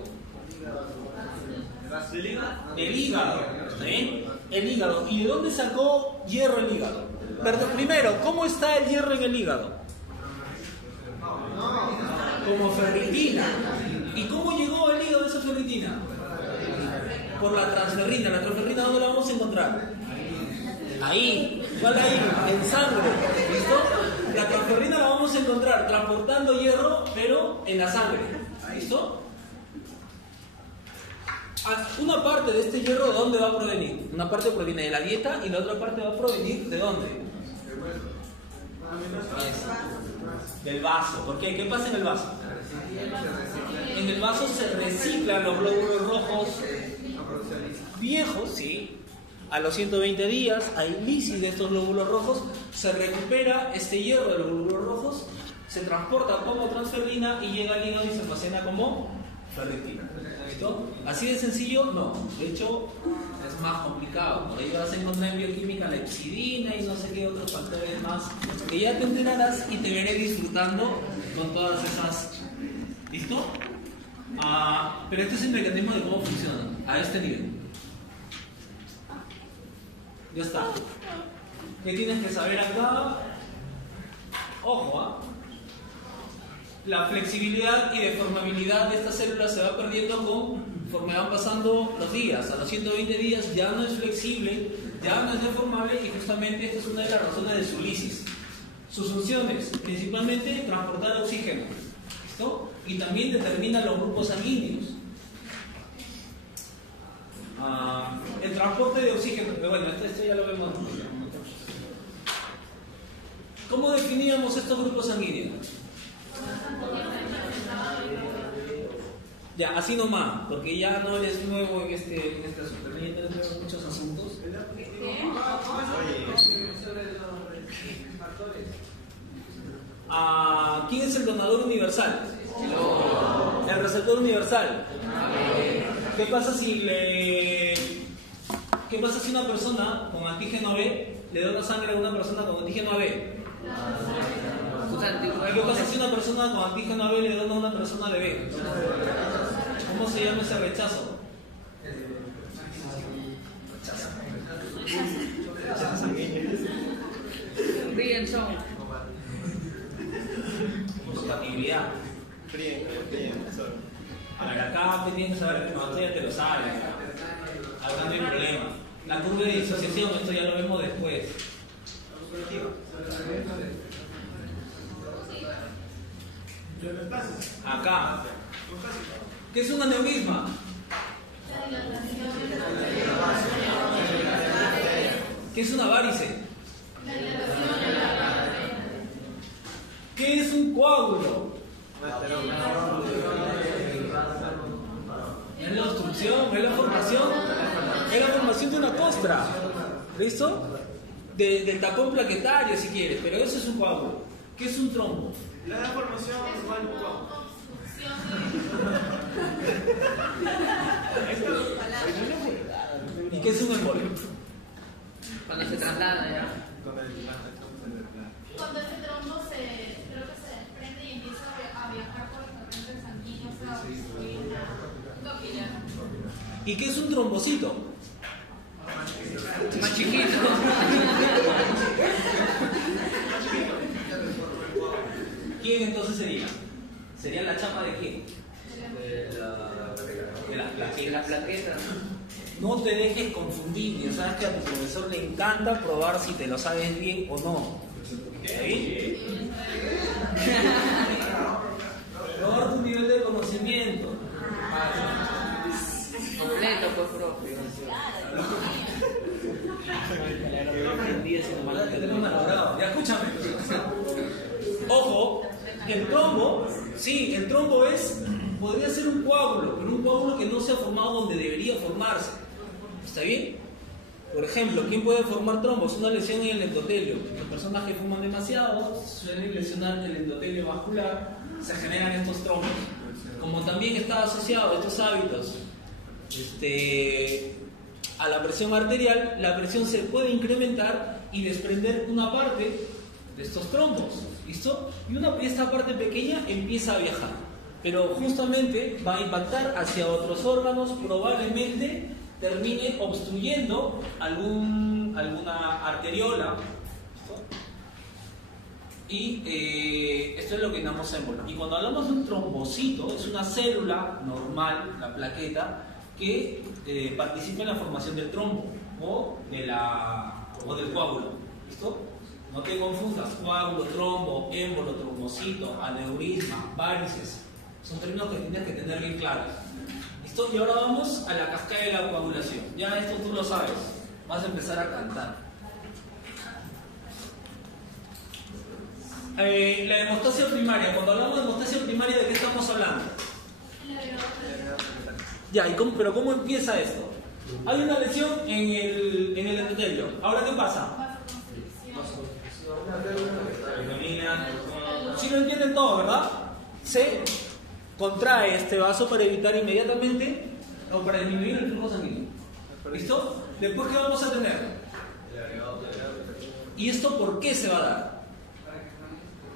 El hígado. ¿Está bien? El hígado. ¿Y de dónde sacó hierro el hígado? Primero, ¿cómo está el hierro en el hígado? Como ferritina. ¿Y cómo llegó el hígado esa ferritina? Por la transferrina. ¿La transferrina dónde la vamos a encontrar? Ahí. ¿Cuál ahí? En sangre. ¿Listo? La transferrina la vamos a encontrar transportando hierro, pero en la sangre. ¿Listo? Una parte de este hierro, ¿de dónde va a provenir? Una parte proviene de la dieta y la otra parte va a provenir ¿de dónde? Del vaso. ¿Por qué? ¿Qué pasa en el vaso? En el vaso se reciclan los glóbulos rojos viejos, sí. A los 120 días hay lisis de estos glóbulos rojos, se recupera este hierro de los glóbulos rojos, se transporta como transferrina y llega al hígado y se almacena como ferritina. ¿Listo? ¿Así de sencillo? No. De hecho, es más complicado. Por ahí vas a encontrar en bioquímica la epsidina y no sé qué otros factores más que ya te enterarás y te veré disfrutando con todas esas. ¿Listo? Pero este es el mecanismo de cómo funciona a este nivel. Ya está. ¿Qué tienes que saber acá? Ojo, la flexibilidad y deformabilidad de estas células se va perdiendo conforme van pasando los días. A los 120 días ya no es flexible, ya no es deformable y justamente esta es una de las razones de su lisis. Sus funciones, principalmente transportar oxígeno. ¿Listo? Y también determina los grupos sanguíneos. El transporte de oxígeno, pero bueno, esto ya lo vemos. ¿Cómo definíamos estos grupos sanguíneos? Ya, así nomás, porque ya no es nuevo en este asunto. Ya tenemos muchos asuntos. ¿Quién es el donador universal? El receptor universal. ¿Qué pasa si una persona con antígeno B le dona sangre a una persona con antígeno AB? ¿Qué pasa si una persona con antígeno AB le dona a una persona de B? ¿Cómo se llama ese rechazo? Compatibilidad. A ver, acá tienes que saber que no, ya te lo sabes. Acá no hay problema. La curva de disociación, esto ya lo vemos después. Acá. ¿Qué es un aneurisma? ¿Qué es una varice? ¿Qué es un coágulo? Es la obstrucción, es la formación de una costra. ¿Listo? Del tapón plaquetario si quieres, pero eso es un coágulo. ¿Qué es un trombo? La deformación igual un coágulo. ¿Y qué es un embolio? Cuando se traslada ya. Cuando ese trombo creo que se desprende y empieza a viajar por el torrente sanguíneo, o sea, obstruir una capilla. ¿Y qué es un trombocito? Más chiquito. ¿Quién entonces sería? ¿Sería la chapa de quién? De la plaqueta. No te dejes confundir, ya sabes que a tu profesor le encanta probar si te lo sabes bien o no. ¿Sí? Probar tu nivel de conocimiento. Completo, pues, profe. Ya escúchame. Ojo, el trombo, sí, el trombo es podría ser un coágulo, pero un coágulo que no se ha formado donde debería formarse. ¿Está bien? Por ejemplo, ¿quién puede formar trombos? Una lesión en el endotelio. Las personas que fuman demasiado suelen lesionar el endotelio vascular, se generan estos trombos. Como también está asociado a estos hábitos a la presión arterial, la presión se puede incrementar y desprender una parte de estos trombos. ¿Listo? Y esta parte pequeña empieza a viajar, pero justamente va a impactar hacia otros órganos, probablemente termine obstruyendo alguna arteriola. ¿Listo? Y esto es lo que llamamos émbolo. Y cuando hablamos de un trombocito, es una célula normal, la plaqueta, que participa en la formación del trombo o del coágulo. ¿Listo? No te confundas, coágulo, trombo, émbolo, trombocito, aneurisma, varices. Son términos que tienes que tener bien claros. ¿Listo? Y ahora vamos a la cascada de la coagulación. Ya esto tú lo sabes. Vas a empezar a cantar. La hemostasia primaria. Cuando hablamos de hemostasia primaria, ¿de qué estamos hablando? Ya, pero ¿cómo empieza esto? Hay una lesión en el endotelio. ¿Ahora qué pasa? Si lo entienden todo, ¿verdad? Se contrae este vaso para evitar inmediatamente o para disminuir el flujo sanguíneo. ¿Listo? Después, ¿qué vamos a tener? ¿Y esto por qué se va a dar?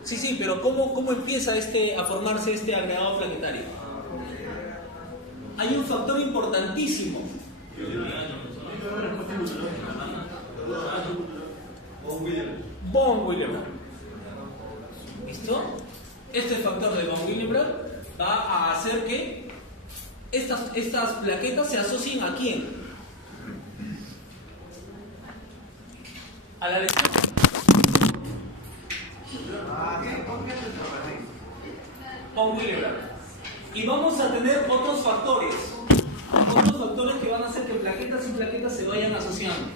Sí, pero ¿cómo empieza a formarse este agregado plaquetario? Hay un factor importantísimo. Von Willebrand. ¿Listo? Este factor de von Willebrand va a hacer que estas plaquetas se asocien ¿a quién? A la lesión. Von Willebrand. Y vamos a tener otros factores que van a hacer que plaquetas y plaquetas se vayan asociando.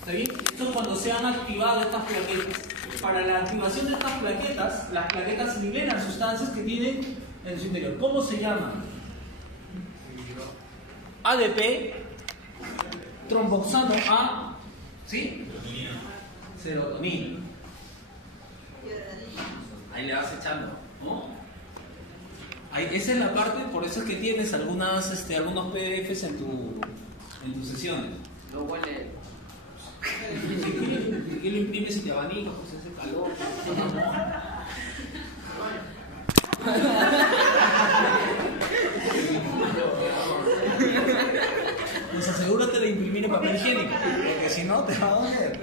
¿Está bien? Esto es cuando se han activado estas plaquetas. Para la activación de estas plaquetas, las plaquetas liberan sustancias que tienen en su interior. ¿Cómo se llaman? ADP, tromboxano A, ¿sí? Serotonina. Ahí le vas echando, ¿no? Esa es la parte, por eso es que tienes algunos PDFs en tus sesiones. No huele. ¿Qué lo imprimes y te abanicas? Pues hace calor. Pues asegúrate de imprimir en papel higiénico, porque si no te va a doler.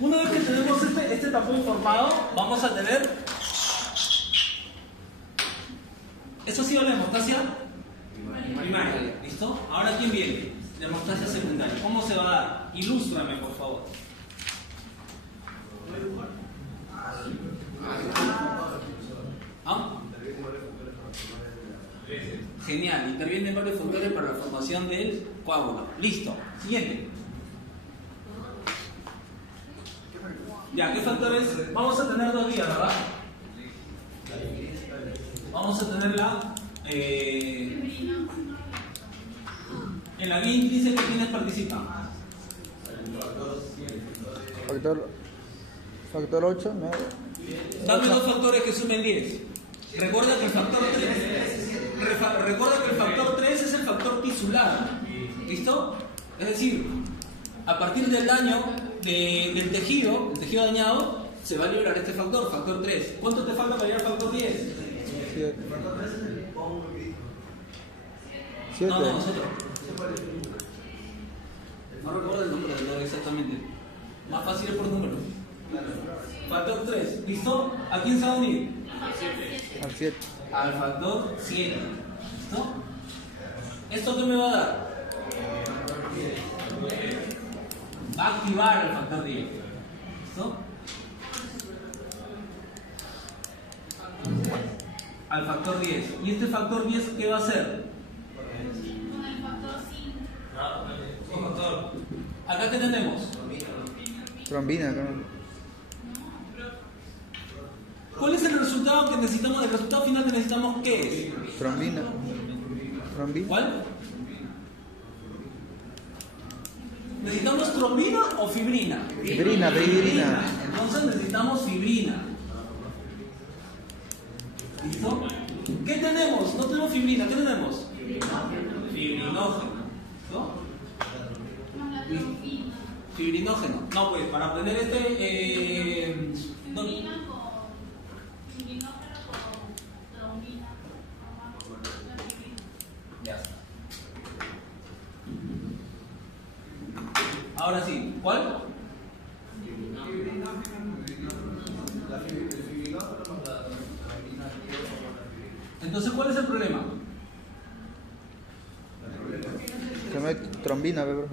Una vez que tenemos este tapón formado, vamos a tener. Esto ha sido la hemostasia primaria. ¿Listo? Ahora, ¿quién viene? La hemostasia secundaria. ¿Cómo se va a dar? Ilústrame, por favor. ¿Ah? Genial, intervienen varios factores para la formación del coágulo. Listo. Siguiente. Ya, ¿qué factores? Vamos a tener dos vías, ¿verdad? Vamos a tenerla en la vía intrínseca. ¿Quiénes participan? Factor 8, 9. Dame dos factores que sumen 10. Recuerda que el factor 3 es el factor tisular. ¿Listo? Es decir, a partir del daño del tejido, el tejido dañado, se va a liberar este factor 3. ¿Cuánto te falta para llegar al factor 10? 7. No, nosotros. No recuerdo el número exactamente. Más fácil es por número. Factor 3. ¿Listo? ¿A quién se va a unir? Al 7. Al factor 7. ¿Listo? ¿Esto qué me va a dar? Va a activar el factor 10. ¿Listo? al factor 10. ¿Y este factor 10 qué va a hacer? Con el factor 5. ¿Acá qué tenemos? Trombina, creo. ¿Cuál es el resultado que necesitamos? El resultado final que necesitamos, ¿qué es? Trombina. Trombina. ¿Cuál? ¿Necesitamos trombina o fibrina? Fibrina. Entonces necesitamos fibrina. ¿Listo? ¿Qué tenemos? No tenemos fibrina, ¿qué tenemos? Fibrinógeno. ¿No? Fibrinógeno. No, pues para obtener no. Ya está. Ahora sí, ¿cuál? Entonces, ¿cuál es el problema? Que no hay trombina, bebé.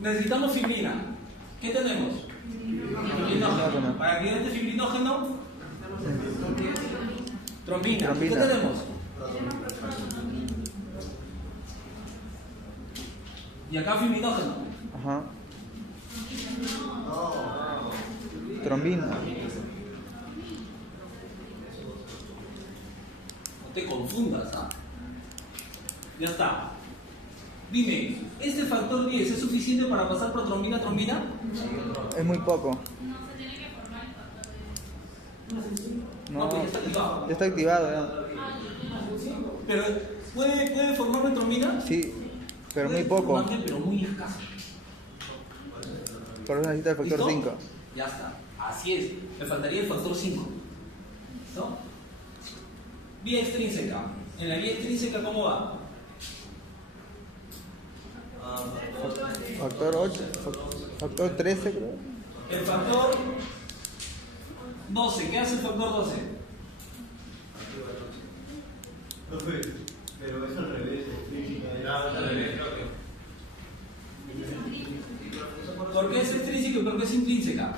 Necesitamos fibrina. ¿Qué tenemos? Fibrinógeno. Para que este fibrinógeno, trombina. ¿Qué tenemos? Y acá fibrinógeno. Ajá. Trombina. No te confundas, ¿ah? Ya está. Dime, ¿este factor 10 es suficiente para pasar por trombina a trombina? Es muy poco. No se tiene que formar el factor de... No, pues ya está activado. ya está activado ya. Pero, ¿puede formarme trombina? Sí, pero muy Puede poco. formarme, pero muy escaso. Por eso necesita el factor ¿Listo? 5. Ya está. Así es. Me faltaría el factor 5. ¿Listo? Vía extrínseca. En la vía extrínseca, ¿cómo va? Factor 8, factor 13 creo. El factor 12. ¿Qué hace el factor 12? Pero es al revés. ¿Por qué es extrínseca y por qué es intrínseca?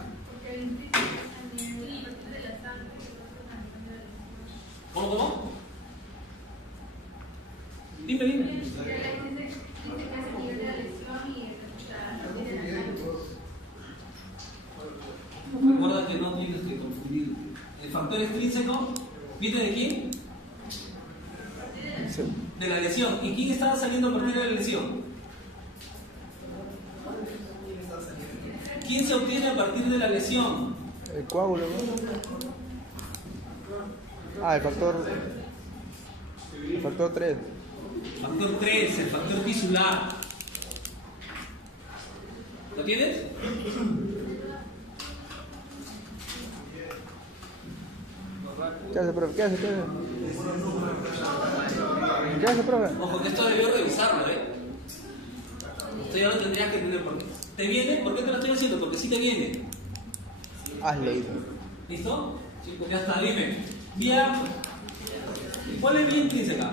¿Cómo? Dime. Recuerda que no tienes que confundir. El factor extrínseco viene de quién? Sí. De la lesión. ¿Y quién estaba saliendo a partir de la lesión? ¿Quién se obtiene a partir de la lesión? El coágulo, ¿no? Ah, el factor 3. Factor 3, el factor tisular. ¿Lo tienes? ¿Qué hace, profe? ¿Qué hace, profe? Ojo, que esto debió revisarlo, ¿eh? Esto ya lo tendrías que tener. ¿Te viene? ¿Por qué te lo estoy haciendo? Porque sí te viene. Hazlo, hijo. ¿Listo? Sí, pues ya está, dime. Vía. ¿Cuál es vía intrínseca?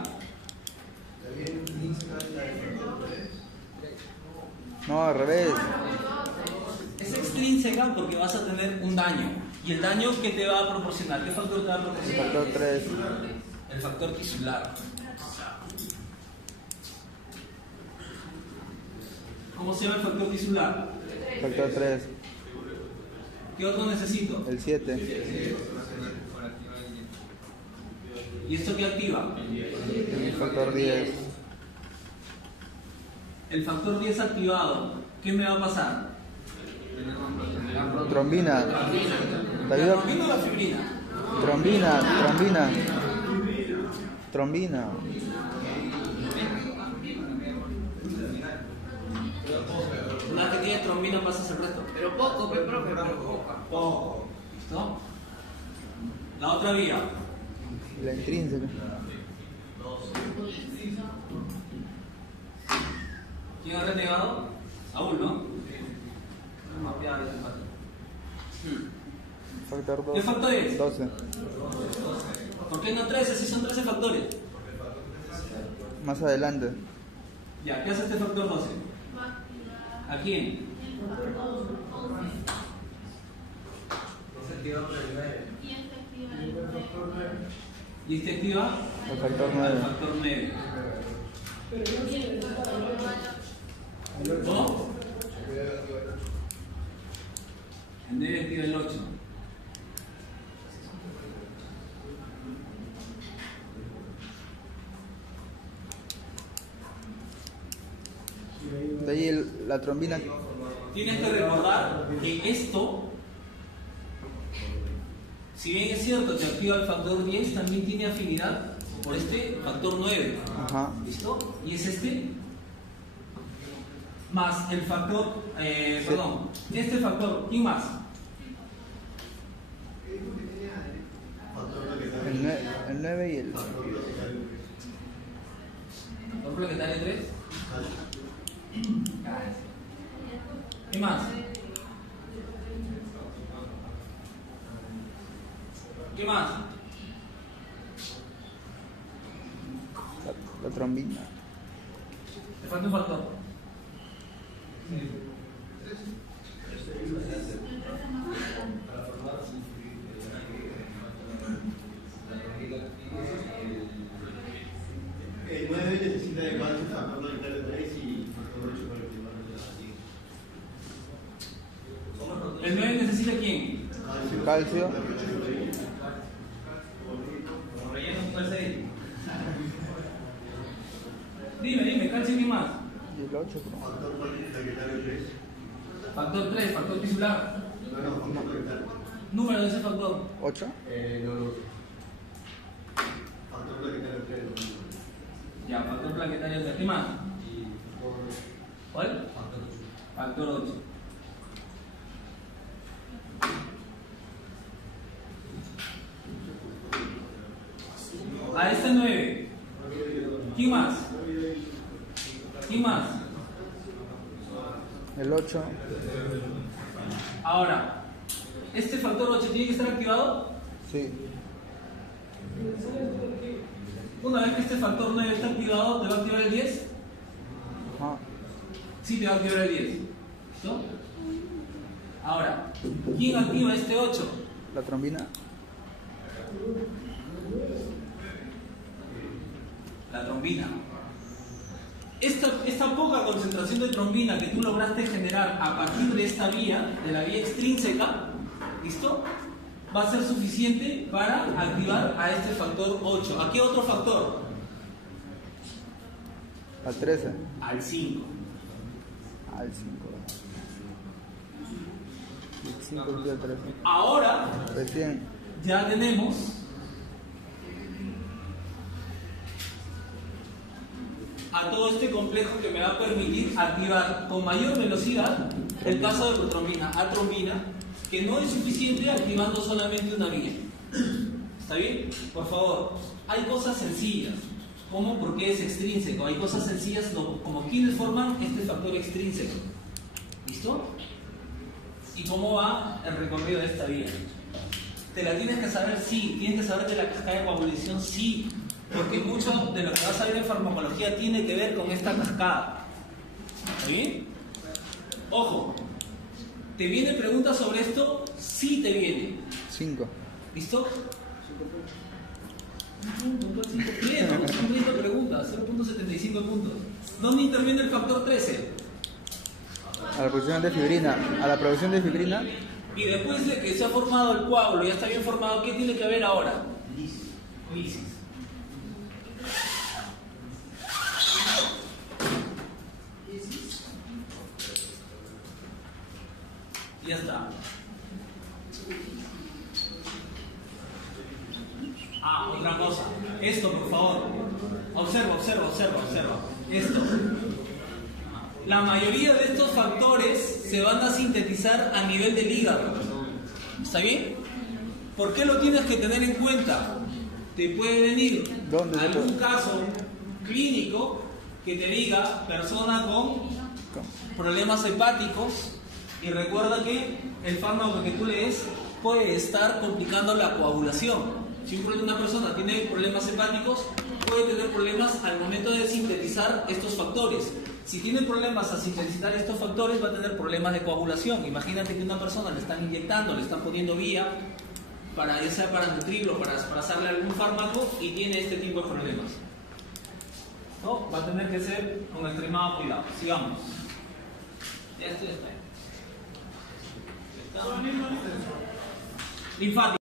No, al revés. Es extrínseca porque vas a tener un daño. ¿Y el daño qué te va a proporcionar? ¿Qué factor te va a El proporcionar? factor 3. El factor tisular. ¿Cómo se llama el factor tisular? Factor 3. ¿Qué otro necesito? El 7. ¿Y esto qué activa? El factor 10. El factor 10 activado. ¿Qué me va a pasar? Trombina. ¿Te ¿La ayuda? trombina o la fibrina? Trombina. Una vez que tienes trombina pasas el resto. Pero poco, profe, pero poco. Poco. ¿Listo? La otra vía. La intrínseca. ¿Quién ha renegado? Saúl, ¿no? Mapear ese factor. Factor ¿Qué 2. factor es? 12. ¿Por qué no 13? Si son 13 factores. Más adelante. Ya, ¿qué hace este factor 12? ¿A quién? Y este activa el Y este activa El factor al 9. factor 9. ¿Cómo? El 9 activa el 8. De ahí la trombina. Tienes que recordar que esto, si bien es cierto que activa el factor 10, también tiene afinidad por este factor 9. Ajá. ¿Listo? Y es este más el factor, perdón, este factor, ¿quién más? El 9 y el. ¿Factor planetario 3? ¿Qué más? ¿Qué más? La trombina. ¿Te falta un factor? El 9 necesita de calcio, factor planetario 3 y factor 8 para activar. ¿El 9 necesita quién? Calcio. Dime, calcio, ¿quién más? Y el 8, ¿no? Factor planetario 3. Factor 3, factor tisular. No, factor planetario. Número de ese factor. 8. No. Factor planetario 3. Ya, factor planetario 3. ¿Qué más? ¿Cuál? Factor 8. A este 9. ¿Quién más? ¿Quién más? El 8. Ahora, ¿este factor 8 tiene que estar activado? Sí. Una vez que este factor 9 está activado, ¿te va a activar el 10? Ajá. Sí, te va a activar el 10. ¿Listo? Ahora, ¿quién activa este 8? La trombina. La trombina. Esta poca concentración de trombina que tú lograste generar a partir de esta vía, de la vía extrínseca, ¿listo? Va a ser suficiente para activar a este factor 8. ¿A qué otro factor? Al 13. Al 5. Al 5. El 5 y el 13. Ahora Recién. ya tenemos a todo este complejo que me va a permitir activar con mayor velocidad el caso de protrombina a trombina, que no es suficiente activando solamente una vía. ¿Está bien? Por favor, hay cosas sencillas, como porque es extrínseco, hay cosas sencillas como quiénes forman este factor extrínseco. ¿Listo? ¿Y cómo va el recorrido de esta vía? ¿Te la tienes que saber? Sí. ¿Tienes que saber de la cascada de coagulación? Sí. Porque mucho de lo que vas a ver en farmacología tiene que ver con esta cascada. ¿Está bien? Ojo, ¿te viene preguntas sobre esto? Sí te viene. 5. ¿Listo? Bien, ¿no? Son 30 preguntas, 0.75 puntos. ¿Dónde interviene el factor 13? A la producción de fibrina. A la producción de fibrina. Y después de que se ha formado el coágulo, ya está bien formado, ¿qué tiene que haber ahora? Lisis. Ya está. Otra cosa. Esto, por favor. Observa. Esto. La mayoría de estos factores se van a sintetizar a nivel del hígado. ¿Está bien? ¿Por qué lo tienes que tener en cuenta? Te puede venir algún caso clínico que te diga persona con problemas hepáticos, y recuerda que el fármaco que tú le des puede estar complicando la coagulación. Si una persona tiene problemas hepáticos, puede tener problemas al momento de sintetizar estos factores. Si tiene problemas a sintetizar estos factores, va a tener problemas de coagulación. Imagínate que una persona le están inyectando, le están poniendo vía, ya sea para nutrirlo, para hacerle algún fármaco y tiene este tipo de problemas. ¿No? Va a tener que ser con extremado cuidado. Sigamos. Ya estoy. Linfático.